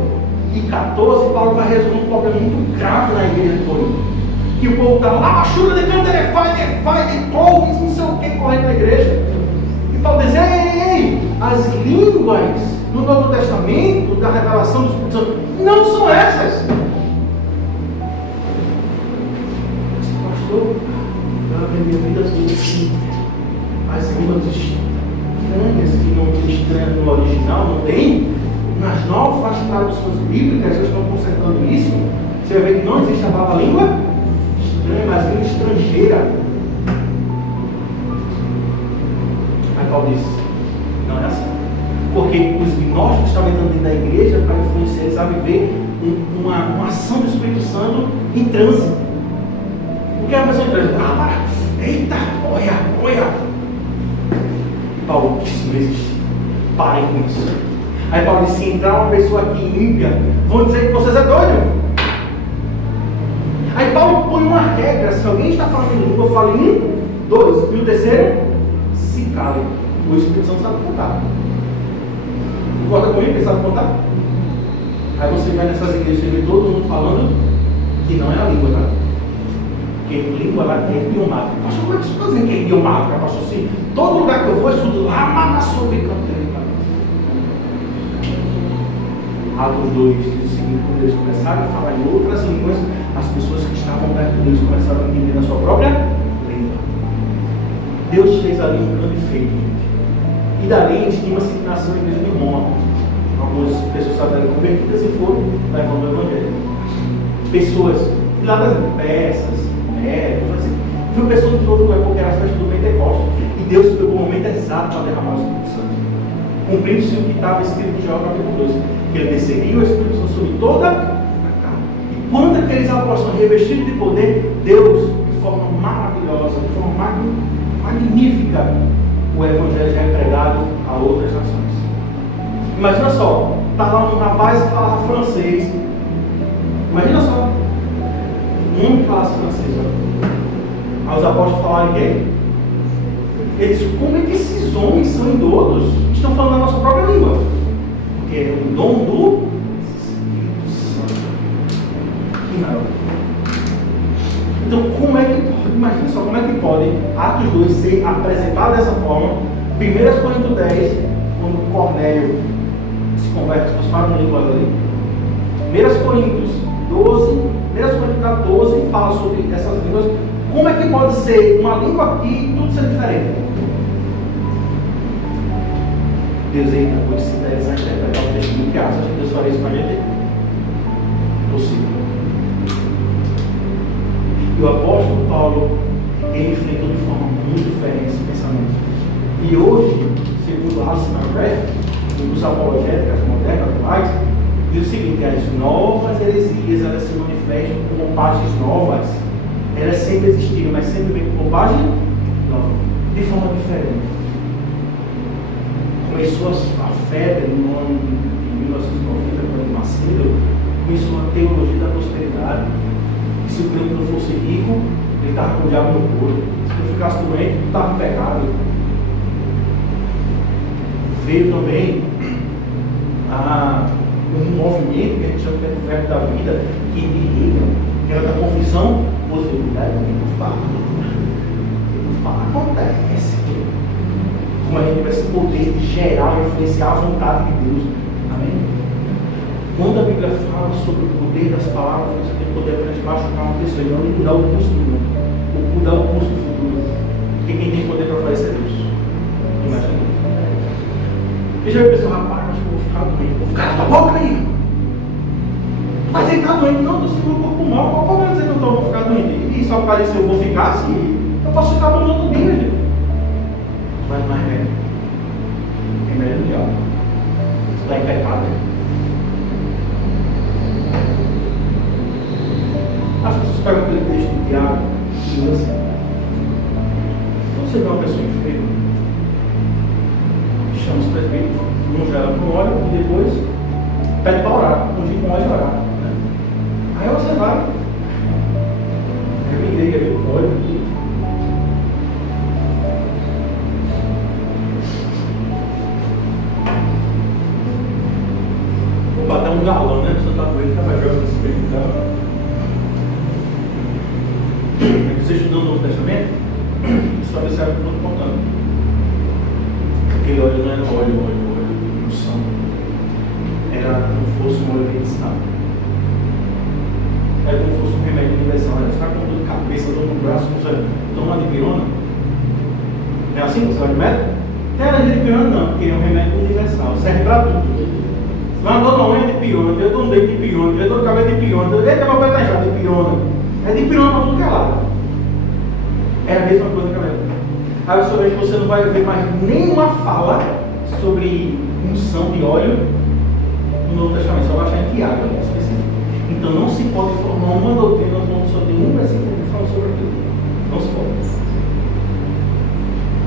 e 14, Paulo vai resolver um problema muito grave na igreja de Corinto. Que o povo está lá, chuva de canto, de cloves, não sei o que, correndo na igreja. E Paulo diz, ei, as línguas no Novo Testamento, da revelação do Espírito Santo, não são essas. aprendi a vida toda assim. As línguas estranhas, que não tem estranha no original, não tem. Nas novas traduções bíblicas, eles estão consertando isso. Você vai ver que não existe a palavra língua estranha, mas língua estrangeira. Aí Paulo disse, não é assim. Porque os gnósticos estavam entrando dentro da igreja para influenciar eles a viver uma ação do Espírito Santo em transe. O que é a pessoa em transe? Eita, olha. E Paulo disse, isso não existe. Parem com isso. Aí Paulo disse, se entrar uma pessoa aqui ímpia, vão dizer que vocês é doido. Aí Paulo põe uma regra, se alguém está falando em língua, fale 1, 2, e o terceiro, se cale. O Espírito Santo sabe contar. Concorda comigo que ele sabe contar? Aí você vai nessas igrejas, você vê todo mundo falando que não é a língua, tá? Porque língua lá é idiomática. Pastor, como é que você está dizendo que é idiomática, pastor? Assim, todo lugar que eu vou, eu estudo lá, mas sobre canteiro. Atos 2 diz o seguinte: quando eles começaram a falar em outras línguas, as pessoas que estavam perto deles começaram a entender na sua própria língua. Deus fez ali um grande feito. E dali estima-se que nasceu a igreja de Roma. Algumas pessoas saíram convertidas e foram levando o evangelho. Pessoas lá das peças, viu pessoas de todo lugar, porque era a festa do Pentecostes. E Deus pegou o momento exato para derramar o Espírito Santo. Cumprindo-se o que estava escrito em João capítulo 12, que ele desceria o Espírito Santo sobre toda a carne. E quando aqueles apóstolos são revestidos de poder, Deus, de forma maravilhosa, de forma magnífica, o Evangelho já é pregado a outras nações. Imagina só, está lá um rapaz que falava francês. Imagina só, um homem que falasse francês. Aí os apóstolos falaram quem? Eles, como é que esses homens são idosos? Estão falando a nossa própria língua. Porque é o dom do Espírito Santo. Que maravilha. Então, como é que pode, imagina só, como é que pode Atos 2 ser apresentado dessa forma? 1 Coríntios 10, quando Cornélio se converte, as pessoas falam língua ali. 1 Coríntios 12, 1 Coríntios 14 fala sobre essas línguas. Como é que pode ser uma língua aqui e tudo ser diferente? Deus ainda pode se interessar em interpretar o texto do que acha que Deus faria isso com a gente? Possível. E o apóstolo Paulo, ele enfrentou de forma muito diferente esse pensamento. E hoje, segundo Alistair McGrath, um dos apologéticos modernos atuais, diz o seguinte: as novas heresias, elas se manifestam com roupagens novas. Elas sempre existiram, mas sempre vem com roupagem nova, de forma diferente. Começou a febre no ano de 1990, quando Macedo começou a teologia da prosperidade. E se o crente não fosse rico, ele estava com o diabo no corpo. Se ele ficasse doente, ele estava pegado. Veio também um movimento que a gente chama de Verbo da Vida, que era da confissão, possibilidade de não falar. Acontece. Como a gente tiver esse poder de gerar e influenciar a vontade de Deus. Amém? Quando a Bíblia fala sobre o poder das palavras, você tem poder para machucar uma pessoa e não mudar o curso do mundo, ou mudar o curso do futuro. Porque quem tem poder para fazer isso é Deus. Imagina. E já viu a pessoa, rapaz, acho que eu vou ficar doente. Vou ficar na tua boca aí. Mas ele está doente, não, estou sentindo um pouco mal. Qual o problema dizer que eu vou ficar doente? E só por causa disso eu vou ficar assim? Eu posso ficar bom no outro dia, gente. Mas não é remédio. Remédio do diabo. Está em pecado. As pessoas pegam aquele texto de Tiago e dizem assim: quando você vê uma pessoa enferma, chama os presbíteros, unge ela com óleo e depois pede para orar, ungir com óleo e orar. Né? Aí você vai, eu irei ali com óleo aqui. Vou bater um galão, né? Você está doente, está mais jogando esse meio galão. Você estudou o Novo Testamento, isso vai ser algo que eu estou contando. Aquele óleo não era óleo de unção. Era como se fosse um óleo medicinal. Era como se fosse um remédio universal. Você está com dor de cabeça, dor no braço, toma de de pirona? É assim que você vai de médico? Tem alergia de pirona não, porque é um remédio universal, serve para tudo. Mas dor na unha de pirona, eu dou um dedo de pirona, eu dou o cabelo de pirona, eu dou o pé tá de pirona. É de pirona para tudo que é lado. É a mesma coisa, galera. Aí você vê que você não vai ver mais nenhuma fala sobre unção de óleo no Novo Testamento, só vai achar em Tiago, específico. Então não se pode formar uma doutrina onde só tem um versículo que fala sobre aquilo. Não se pode.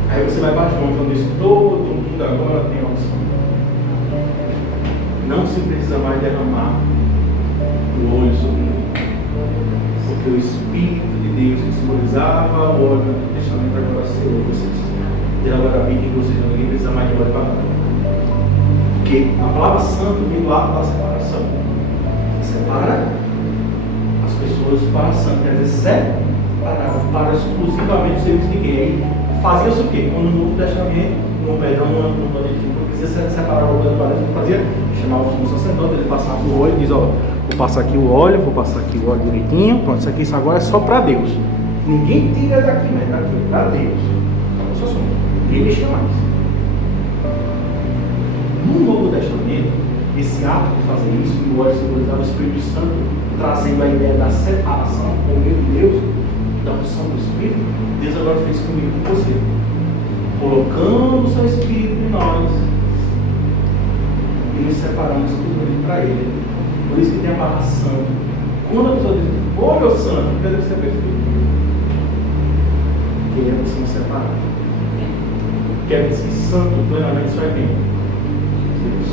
Aí você vai para João, quando diz todo mundo agora tem a unção. Não se precisa mais derramar o óleo sobre ele. Porque o Espírito de Deus que simbolizava o óleo do Antigo Testamento agora selou vocês. Ele agora habita em vocês, ninguém precisa mais de óleo para nada. Porque a palavra santo vem do ato da separação. Separa as pessoas para a santa, quer dizer, para exclusivamente o serviço de quem? Aí fazia-se o quê? Quando no Novo Testamento, no perdão, não precisa separar uma coisa para Deus, não fazia, chamava o sumo sacerdote, ele passava o óleo e diz, ó, vou passar aqui o óleo direitinho, pronto, isso agora é só para Deus. Ninguém tira daqui, mas daqui para Deus. Só só. Ninguém mexe mais. No Novo Testamento, esse ato de fazer isso, o óleo simbolizava o Espírito Santo, trazendo a ideia da separação com o meio de Deus, da unção do Espírito, Deus agora fez comigo e com você. Colocando o seu Espírito em nós e nos separando exclusivamente para Ele. Por isso que tem a barra santo. Quando a pessoa diz, ô meu santo, cadê você perfeito? Queremos ser separados. Quer dizer que santo plenamente só é bem. Deus.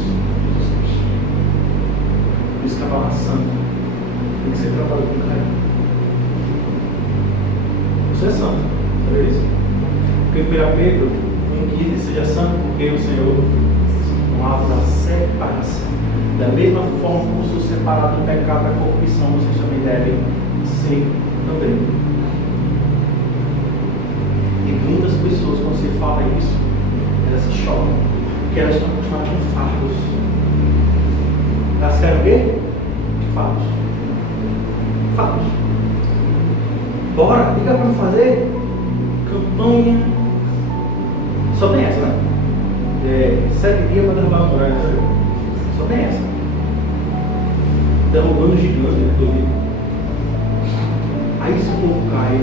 Por isso que a barra santa tem que ser trabalhada com carinho. Você é santo, sabe isso? Porque 1 Pedro 1,15 seja santo, porque o Senhor é um ato da separação. Da mesma forma como sou separado do pecado da corrupção, vocês também devem ser também. E muitas pessoas, quando você fala isso, elas se chocam, porque elas estão acostumadas com fardos. Elas querem o quê? Fardos. Fardos. Bora, liga para me fazer campanha. Só tem essa, né? 7 dias para derrubar a muralha. Só tem essa. Derrubando o gigante, né? Aí se o povo cai,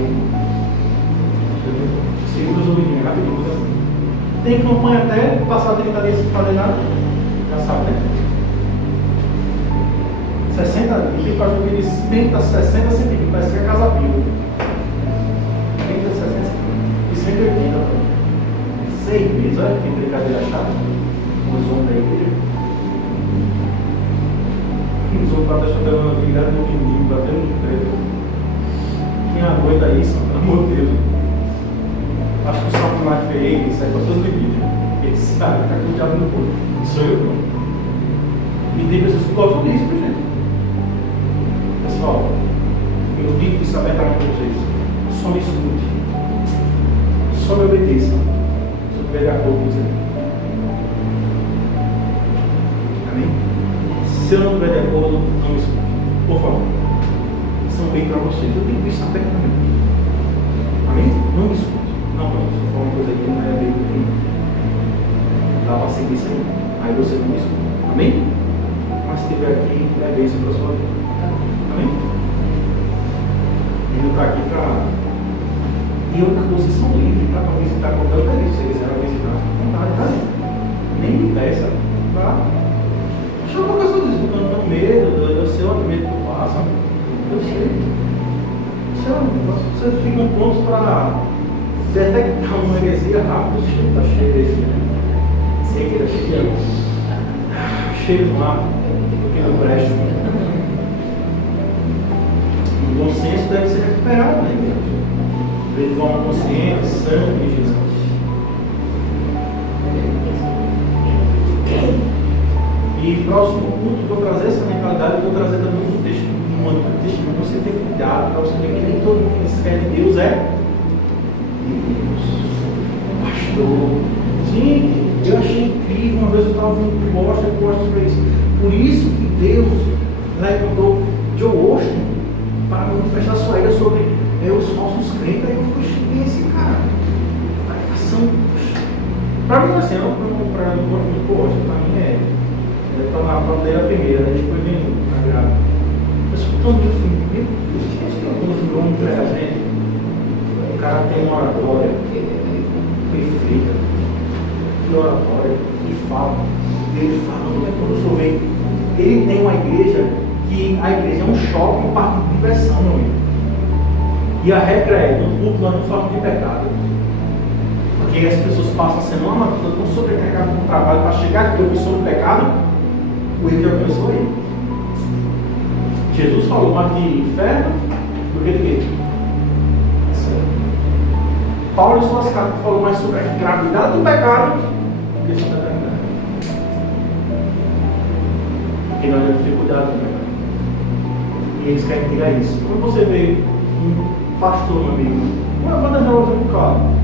segura os ovelhinhos, rapidinho. Tem campanha até passar 30 dias sem fazer nada. Já sabe, né? 60 dias, tem para jogar eles 30, 60 centímetros, parece que é casa viva. 30, 60 e 180. 6 meses, olha que brincadeira chata. Os homens da igreja. Os homens para deixar a virada no menino, batendo no preto. Quem aguenta isso, pelo amor de Deus. Acho que o salto mais feio, isso aí para seus limites. Ele sabe que está com o diabo no corpo. Não sou eu, não. E tem pessoas que gostam disso, por exemplo. Pessoal, eu digo isso abertamente para vocês. Só me escute. Só me obedeça. Se eu estiver de acordo com você. Amém? Se eu não estiver de acordo, não me escute. Por favor. Isso é um bem para vocês. Eu digo isso abertamente. Amém? Não me escute. Não, se for uma coisa que não é bem para mim, dá para seguir isso aí. Aí você não me escuta. Amém? Mas se estiver aqui, é bênção para a sua vida. Amém? Ele está aqui para. E outra coisa, vocês são livres para visitar qualquer lugar. Se você quiser visitar, fica à vontade, tá? Nem me peça. Tá? Deixa eu colocar só isso, porque eu não tenho medo. Eu sei onde medo que passa. Eu sei. Vocês ficam prontos para detectar uma heresia rápido. O cheiro está cheio de heresia. Sei que ele é cheio de mar, porque não presta. O bom senso deve ser recuperado, né, Deus? De forma consciente, sangue de Jesus. E próximo culto, vou trazer essa mentalidade, vou trazer também um testemunho. Você tem cuidado para você ver que nem todo mundo que quer de Deus é Deus. Pastor. Gente, eu achei incrível. Uma vez eu estava vendo Costa para isso. Por isso que Deus levantou Joe Austin para manifestar sua ira sobre os falsos crentes. Aí eu fui, quem é esse cara? assim, para mim, poxa, para mim é tomar a bandeira primeira, né? Depois vem a grávida. Eu sou tão assim, meu Deus, acho que alguns vão para a gente. O cara tem uma oratória perfeita, que oratória, que fala. Ele fala, como é que eu sou bem? Ele tem uma igreja que a igreja é um shopping, um parque de diversão, meu amigo. E a regra é, no culto nós não falamos de pecado. Porque as pessoas passam a semana toda tão sobrecarregadas com o trabalho para chegar aqui ouvir sobre o pecado, o erro já começou aí. Jesus falou mais de inferno do que de quê? Paulo em suas cartas falou mais sobre a gravidade do pecado do que sobre a eternidade. Porque nós temos que ter cuidado com o pecado. E eles querem tirar isso. Quando você vê um pastor, meu amigo, uma banda de outra no carro.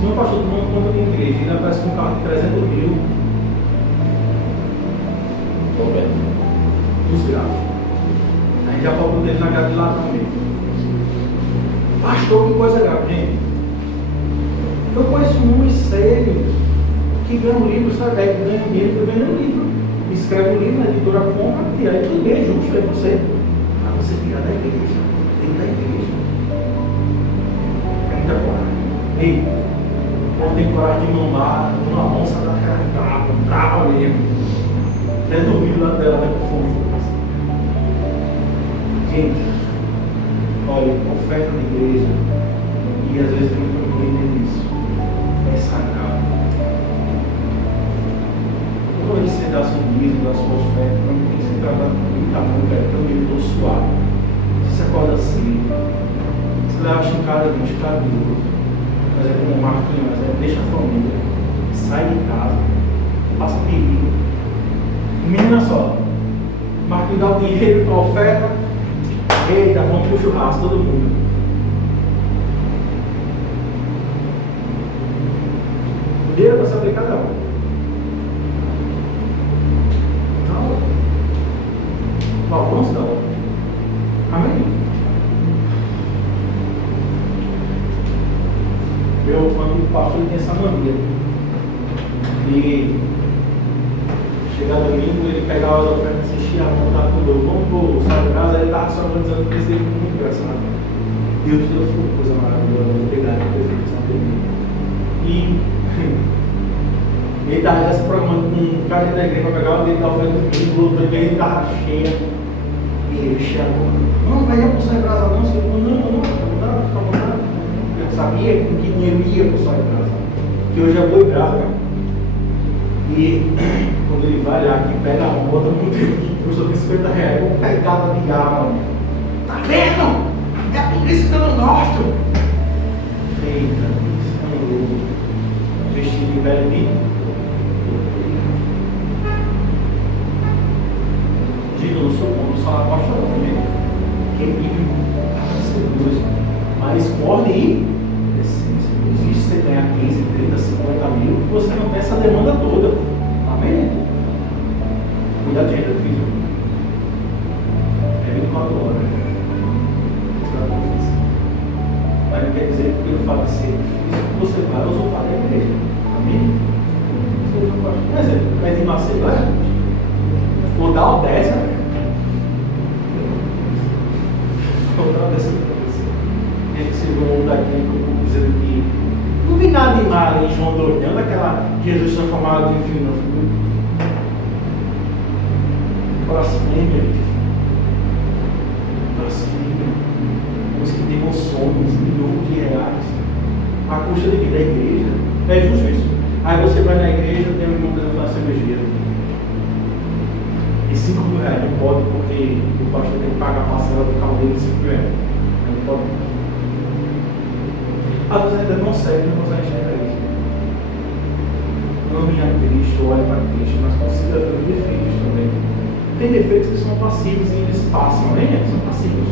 Se um pastor não conta de igreja, ele aparece com um carro de 300 mil. Estou vendo. Dos graus. A gente já falou dele na casa de lá também. Pastor, que coisa grave, gente. Eu conheço uns sérios que ganham livro, sabe? Ganham dinheiro vendendo livro. Escreve um livro, a editora compra, e aí tudo bem, justo, é você. Mas você tirar da igreja, dentro da igreja. Muita coragem. Ei, não tem coragem de mamar uma onça da cara brava mesmo. Até dormir lá dela, né, com fome. Gente, olha, oferta na igreja, e às vezes tem muito ninguém nisso, é sagrado. Quando você dá seu dízimo, dá sua oferta, não tem que ser tratado com muita boca, é tão meio suave. Você acorda assim, você leva chincada de cabelo, mas é como um Marquinhos, mas é deixa a família, sai de casa, passa perigo. Menina só, Marquinhos dá o dinheiro para a oferta. Eita, vamos pro churrasco, todo mundo. O dinheiro vai saber cada um. Então, o avanço da obra. Amém? Quando o pastor tem essa mania, e chegar domingo, ele pegava as ofertas e enchia a conta com Deus. Vamos pro Sagrado, aí ele estava só organizando porque isso foi muito engraçado. Deus te deu uma coisa maravilhosa, obrigado por ter feito isso na TV. E ele estava já se programando com um cara da igreja para pegar o dele da oferta do domingo, o ele estava cheia. E ele enchia a conta. Não, vai ir para o Sagrado, não, senhor. Não, fica à vontade. Eu sabia com que dinheiro ia para o Sagrado. Que hoje é boi bravo, né? E quando ele vai lá que pega a bota no dedo que custa R$50, uma pegada de arma. Tá vendo? É por isso que eu não gosto. Eita, isso é um louco. Vestido de velho de. Digo, eu não sou bom, não sou apaixonado também. Quem vive Deus. Mas pode ir. Não existe você ganhar 15, 30, 50 mil, você não tem essa demanda toda. Amém? Cuida de gente, filho. É 24 horas. Mas não quer dizer que pelo fato de ser difícil, você vai usurpar da igreja. Amém? Você não pode. Por exemplo, mas em Maceió, vou dar o 10, né? Vou dar o 10 para você. Gente, se vão daqui, dizendo que não vi nada de mal em João 2, não, daquela Jesus transformado em filho, não. Blasfêmia. Blasfêmia. Os que têm sonhos, milhões de reais. A custa de vida da igreja. É justo isso. Aí você vai na igreja, tem um irmão que vai fazer cervejeira. E R$5 mil não pode, porque o pastor tem que pagar a parcela do carro dele de R$5 mil. Não pode. Às vezes ainda não segue, não consegue enxergar isso. Ame a Cristo, olhe para Cristo, mas consiga ver os defeitos também. Tem defeitos que são passivos e eles passam, né? São passivos.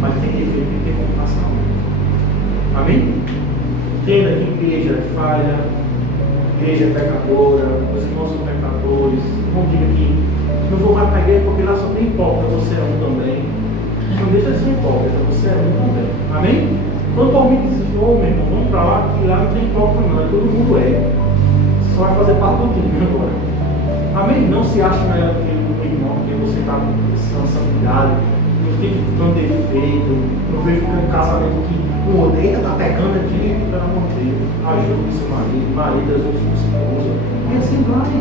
Mas tem defeito que tem como passar. Amém? Entenda que igreja é falha, igreja é pecadora, os irmãos são pecadores. Não diga que não vou mais para a igreja porque lá só tem hipócrita, você é um também. Não deixa de ser hipócrita, você é um também. Amém? Quando alguém diz, meu irmão, vamos para lá, que lá não tem hipócrita não, todo mundo é. só vai fazer parte do time agora. Amém? Não se acha melhor do que o irmão, porque você está com santidade. Eu fico tão defeito. Eu vejo um casamento que o odeia, está pegando aqui, pelo amor de Deus. Ajuda o seu marido ajuda a sua esposa. E assim vai.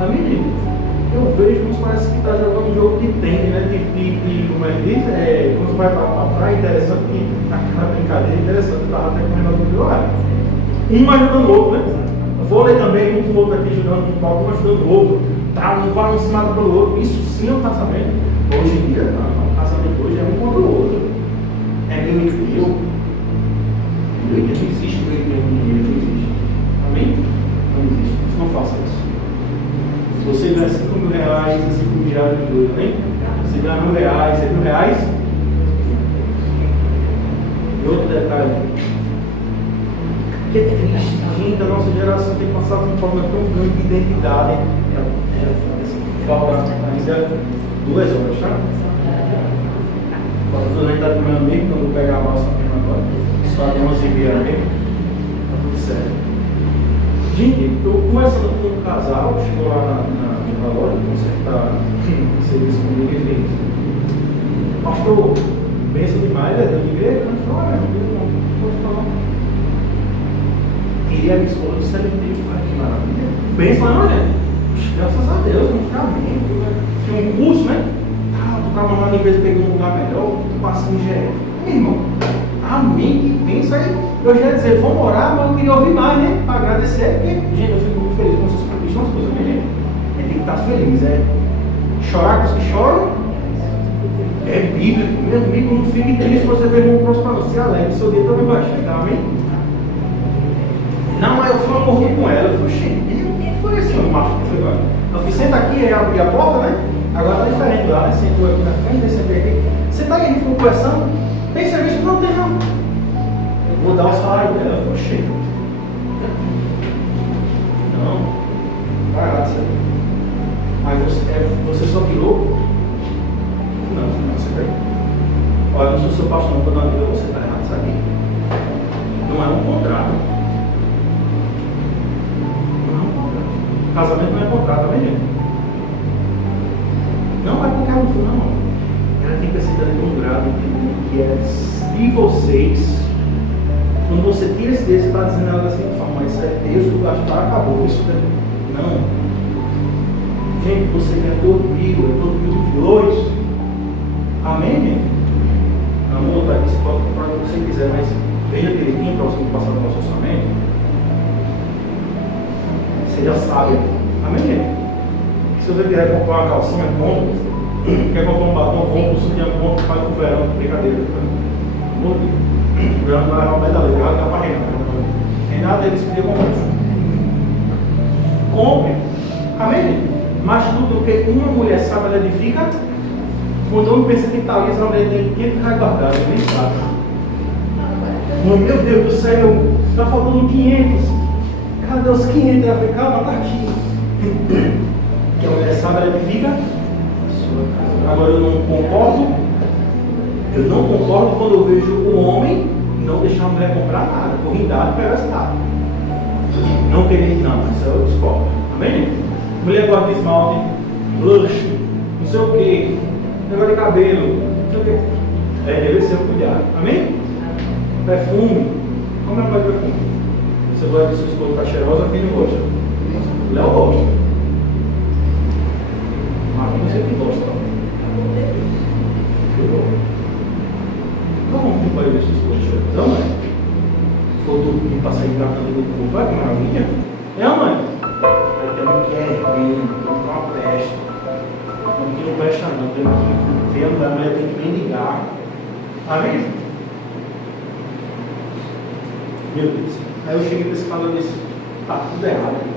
Amém, gente? Eu vejo uns parece que está jogando um jogo de tênis, né? Como é que diz? Quando vai para a praia, interessante que aquela brincadeira interessante, estava até comendo do olho. Um ajudando o outro, né? Vôlei também, um com o outro aqui jogando um palco, um ajudando o outro. Tá, um vai um se mata pelo outro. Isso sim é um casamento. Hoje em dia, não. O casamento hoje é um contra o outro. É meu e meu. Não existe meu e meu, não existe. Amém? Não existe. Não faça isso. Se você ganha 5 mil reais, é 5 mil reais de dois, amém? Se ganha R$1.000, é R$1.000. E outro detalhe. Que é triste, gente, a nossa geração tem passado por um problema tão grande de identidade. Falta ainda 2 horas, tá? Falta a gente está comendo amigo, quando eu pegar a balsa agora. Só de 11h30, amém? Tá tudo certo. Gente, eu conversando com um casal, chegou lá na loja, consertar o serviço comigo e fez: pastor, benção demais, é da igreja? Mas falou: olha, não pode falar. Queria a minha esposa do CLT, que maravilha. Benção, não, gente? Graças a Deus, não fica amém. Tinha um curso, né? Tu estava lá na empresa pegando um lugar melhor, tu passa em gerente. Meu irmão, amém, que benção aí. Eu já ia dizer, vamos orar, mas eu queria ouvir mais, né? Para agradecer, porque, gente, eu fico muito feliz com essas coisas. São as coisas, né, gente? A gente tem que estar feliz, chorar com os que choram. É bíblico, meu amigo, não fique triste se você ver um próximo, se alegre, seu dia também vai chegar, amém? Não, eu fui acordar com ela, eu falei, gente, foi assim, o macho que foi agora. Eu fiz, senta aqui, aí abri a porta, né? Agora tá diferente lá, né? Sentou aqui na frente, sentei aqui. Você tá aí, a gente ficou conversando, tem serviço? Não tem, não. Eu vou dar o salário dela, eu falei, cheio. Não, vai lá, mas você só virou? Não, você vai. Olha, eu não sou seu pastor, não, vou dar uma vida, você tá errado, sabe? Não é um contrato. Casamento não é contrato, tá vendo? Não é qualquer um, não. Ela tem que ser de um grado que é de vocês. Quando você tira esse dedo, você está dizendo ela assim, mas isso é Deus, o gastar acabou. Isso não. Gente, você quer dormir, é todo 2022. Amém, gente? Amor, tá aqui, você pode comprar o que você quiser, mas veja direitinho para você não passar no nosso orçamento. Você já sabe. Amém, gente? Se você quiser comprar uma calcinha, compra. Quer comprar um batom, compra. O sutiã, compra. Faz pro verão. Brincadeira. O verão vai levar o medalha. Vai dar para Renato. Renato, eles podiam comprar. Compre. Amém, gente? Mais tudo do que uma mulher sabe, ela edifica. Quando o homem pensa que está ali, essa mulher tem 500 reais guardados. Nem sabe. Meu Deus do céu. Está faltando 500. Cadê os 500? Ela falou, calma, está aqui. Que a mulher sabe, ela edifica a sua casa. Agora eu não concordo quando eu vejo o homem não deixar a mulher comprar nada, corrindado para gastar. Não querer, não, isso eu discordo. Amém? Mulher gosta de esmalte, blush, não sei o que, negócio de cabelo, não sei o que. Deve ser um cuidado. Amém? Perfume. Como é o perfume? Você gosta de sua esposa estar cheirosa, quem não gosta? Léo gosta. Mas você que gosta. Como que pode ver sua esposa cheirosa? Não, mãe? Se for dormir, passar hidratando do corpo, olha que maravilha. É, mãe? Aí tem um que é ruim, tem uma peste. Não que não presta não, tem que ver a mulher, tem que mendigar. Amém? Meu Deus. Aí eu cheguei para esse cara e disse, tá tudo errado aqui.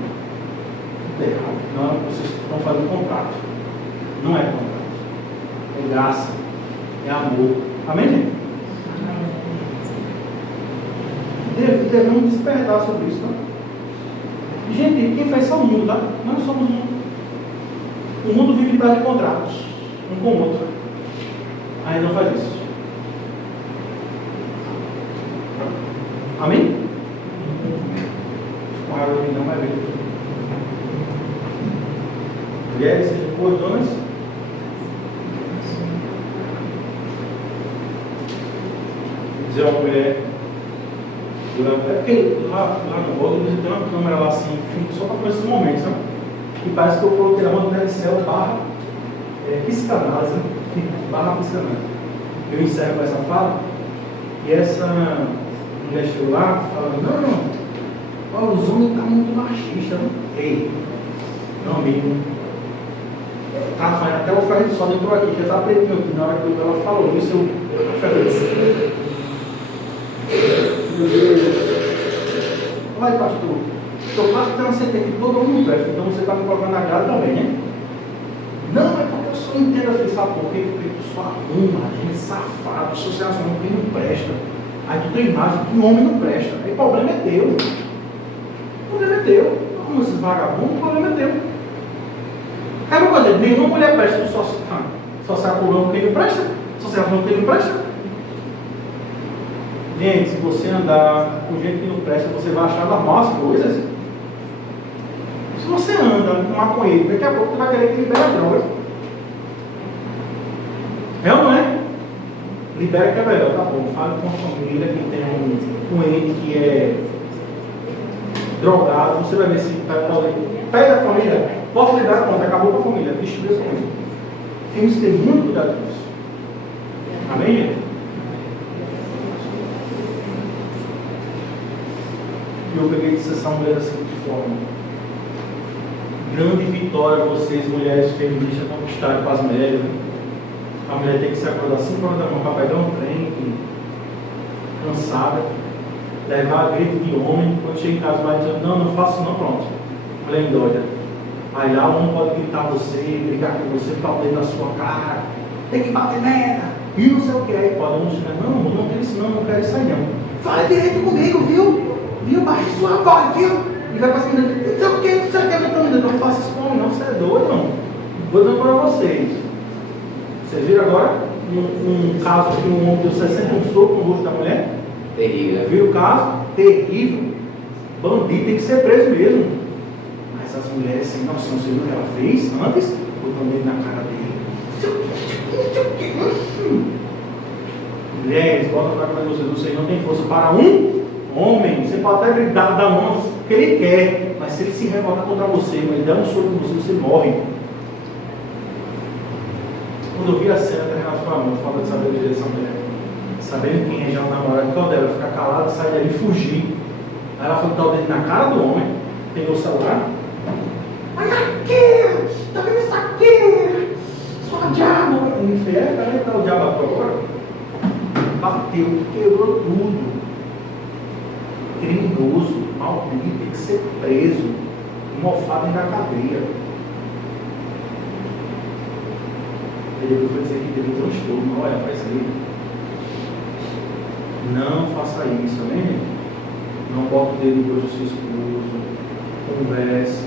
Tudo errado. Não, vocês estão fazendo contrato. Não é contrato. É graça. É amor. Amém, gente? Devemos despertar sobre isso, tá? Gente, quem faz isso é o mundo, tá? Nós somos o mundo. O mundo vive debaixo de contratos. Um com o outro. Aí não faz isso. Amém? Com água aqui não vai ver. mulheres sejam boas donas. Vou dizer uma mulher. É porque lá no rodo tem uma câmera lá assim, só para esses momentos, né? E parece que eu coloquei a mão no céu barra psicanálise, barra psicanálise. Eu encerro com essa fala, e essa mulher chegou lá falando, não, os homens estão muito machistas, né? Ei, meu amigo, até o Fred só entrou aqui, já está pretinho aqui, na hora que ela falou isso, eu vai, pastor, eu faço que tem uma sentença que todo mundo presta, então você está me colocando na cara também, né? Não, é porque eu só entendo assim, sabe por quê? Porque tu só arruma, gente safado, associação que não presta. Aí tu tem imagem que o homem não presta. Aí o problema é teu. O problema é teu. Como esses vagabundos, o problema é teu. É uma coisa, nenhuma mulher presta, tu só sai pulando quem não presta? Só sai pulando quem não presta? Gente, se você andar com gente que não presta, você vai achar normal as coisas. Se você anda com maconheiro, daqui a pouco você vai querer que libere a droga. É ou não é? Libera que é melhor, tá bom. Fale com a família que tem um ente que é drogado, você vai ver se pega a família, posso liberar, pronto, acabou com a família, destruiu a família. Temos que ter muito cuidado com isso. Amém, gente? E eu peguei de essa mulher assim de forma. Grande vitória vocês, mulheres feministas, conquistarem para as mulheres. Né? A mulher tem que se acordar 5 horas da manhã para pegar um trem, cansada, levar a grito de homem. Quando chega em casa, vai dizer: não faço não, pronto. Mulher endoida. Aí lá o homem pode gritar você, brigar com você, botar o dedo na sua cara, tem que bater merda, e não sei o que. Aí pode não chegar: não quero isso não quero isso aí não. Fala direito comigo, viu? Baixe sua voz, viu? E vai para cima dele: não sei o que, não faça isso com homem, não, você é doido, não. Vou dar para vocês. Vocês viram agora um caso que um homem deu 61 socos no rosto da mulher? Terrível. Viram o caso? Terrível. Bandido tem que ser preso mesmo. Mas as mulheres sem noção, você viu o que ela fez antes? Botou ele na cara dele. Mulheres, bota para cá de vocês não tem força para um homem. Você pode até dar da mão que ele quer, mas se ele se revoltar contra você, mas ele der um soco em você, você morre. Quando eu vi a cena, até Renato falando, falta de saber a direção dela, sabendo quem é já o namorado, que é o dela, ficar calada, sair dali e fugir. Aí ela foi botar o dedo na cara do homem, pegou o celular. Olha aqui! Tá vendo isso aqui? Sua diabo! Ele fez: peraí, tá o diabo aqui agora? Bateu, quebrou tudo. Criminoso, maldito, tem que ser preso, mofado na cadeia. Ele foi dizer que teve um transtorno, olha, para isso aí. Não faça isso, amém? Não bota o dedo depois do seu esposo, converse,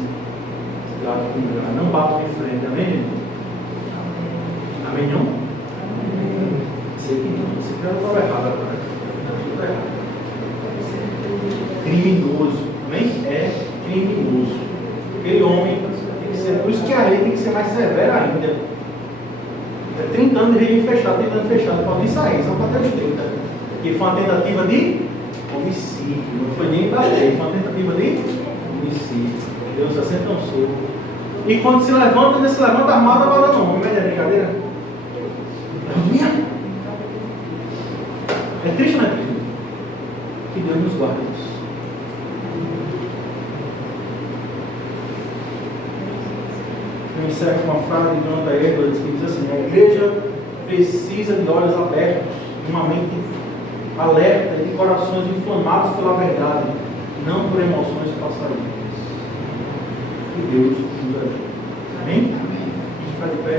não bata de frente, amém? Amém, não? Sei que não, você quer a palavra errada agora. Tudo errado. Criminoso, amém? É criminoso. Aquele homem tem que ser, por isso que a lei tem que ser mais severa ainda. 30 anos de regime fechado, 30 anos fechado, pode nem sair, só para até os 30. Que foi uma tentativa de homicídio, não foi nem para lei, foi uma tentativa de homicídio. Deus assenta um soco. E quando se levanta, ele se levanta armado, agora não. Não é brincadeira? É triste, não é triste? Que Deus nos guarde isso. Eu encerro com uma frase de Jonathan Edwards que diz assim: a igreja precisa de olhos abertos, de uma mente alerta e de corações inflamados pela verdade, não por emoções passageiras. Que Deus nos ajude. Amém? Amém. A gente vai de pé.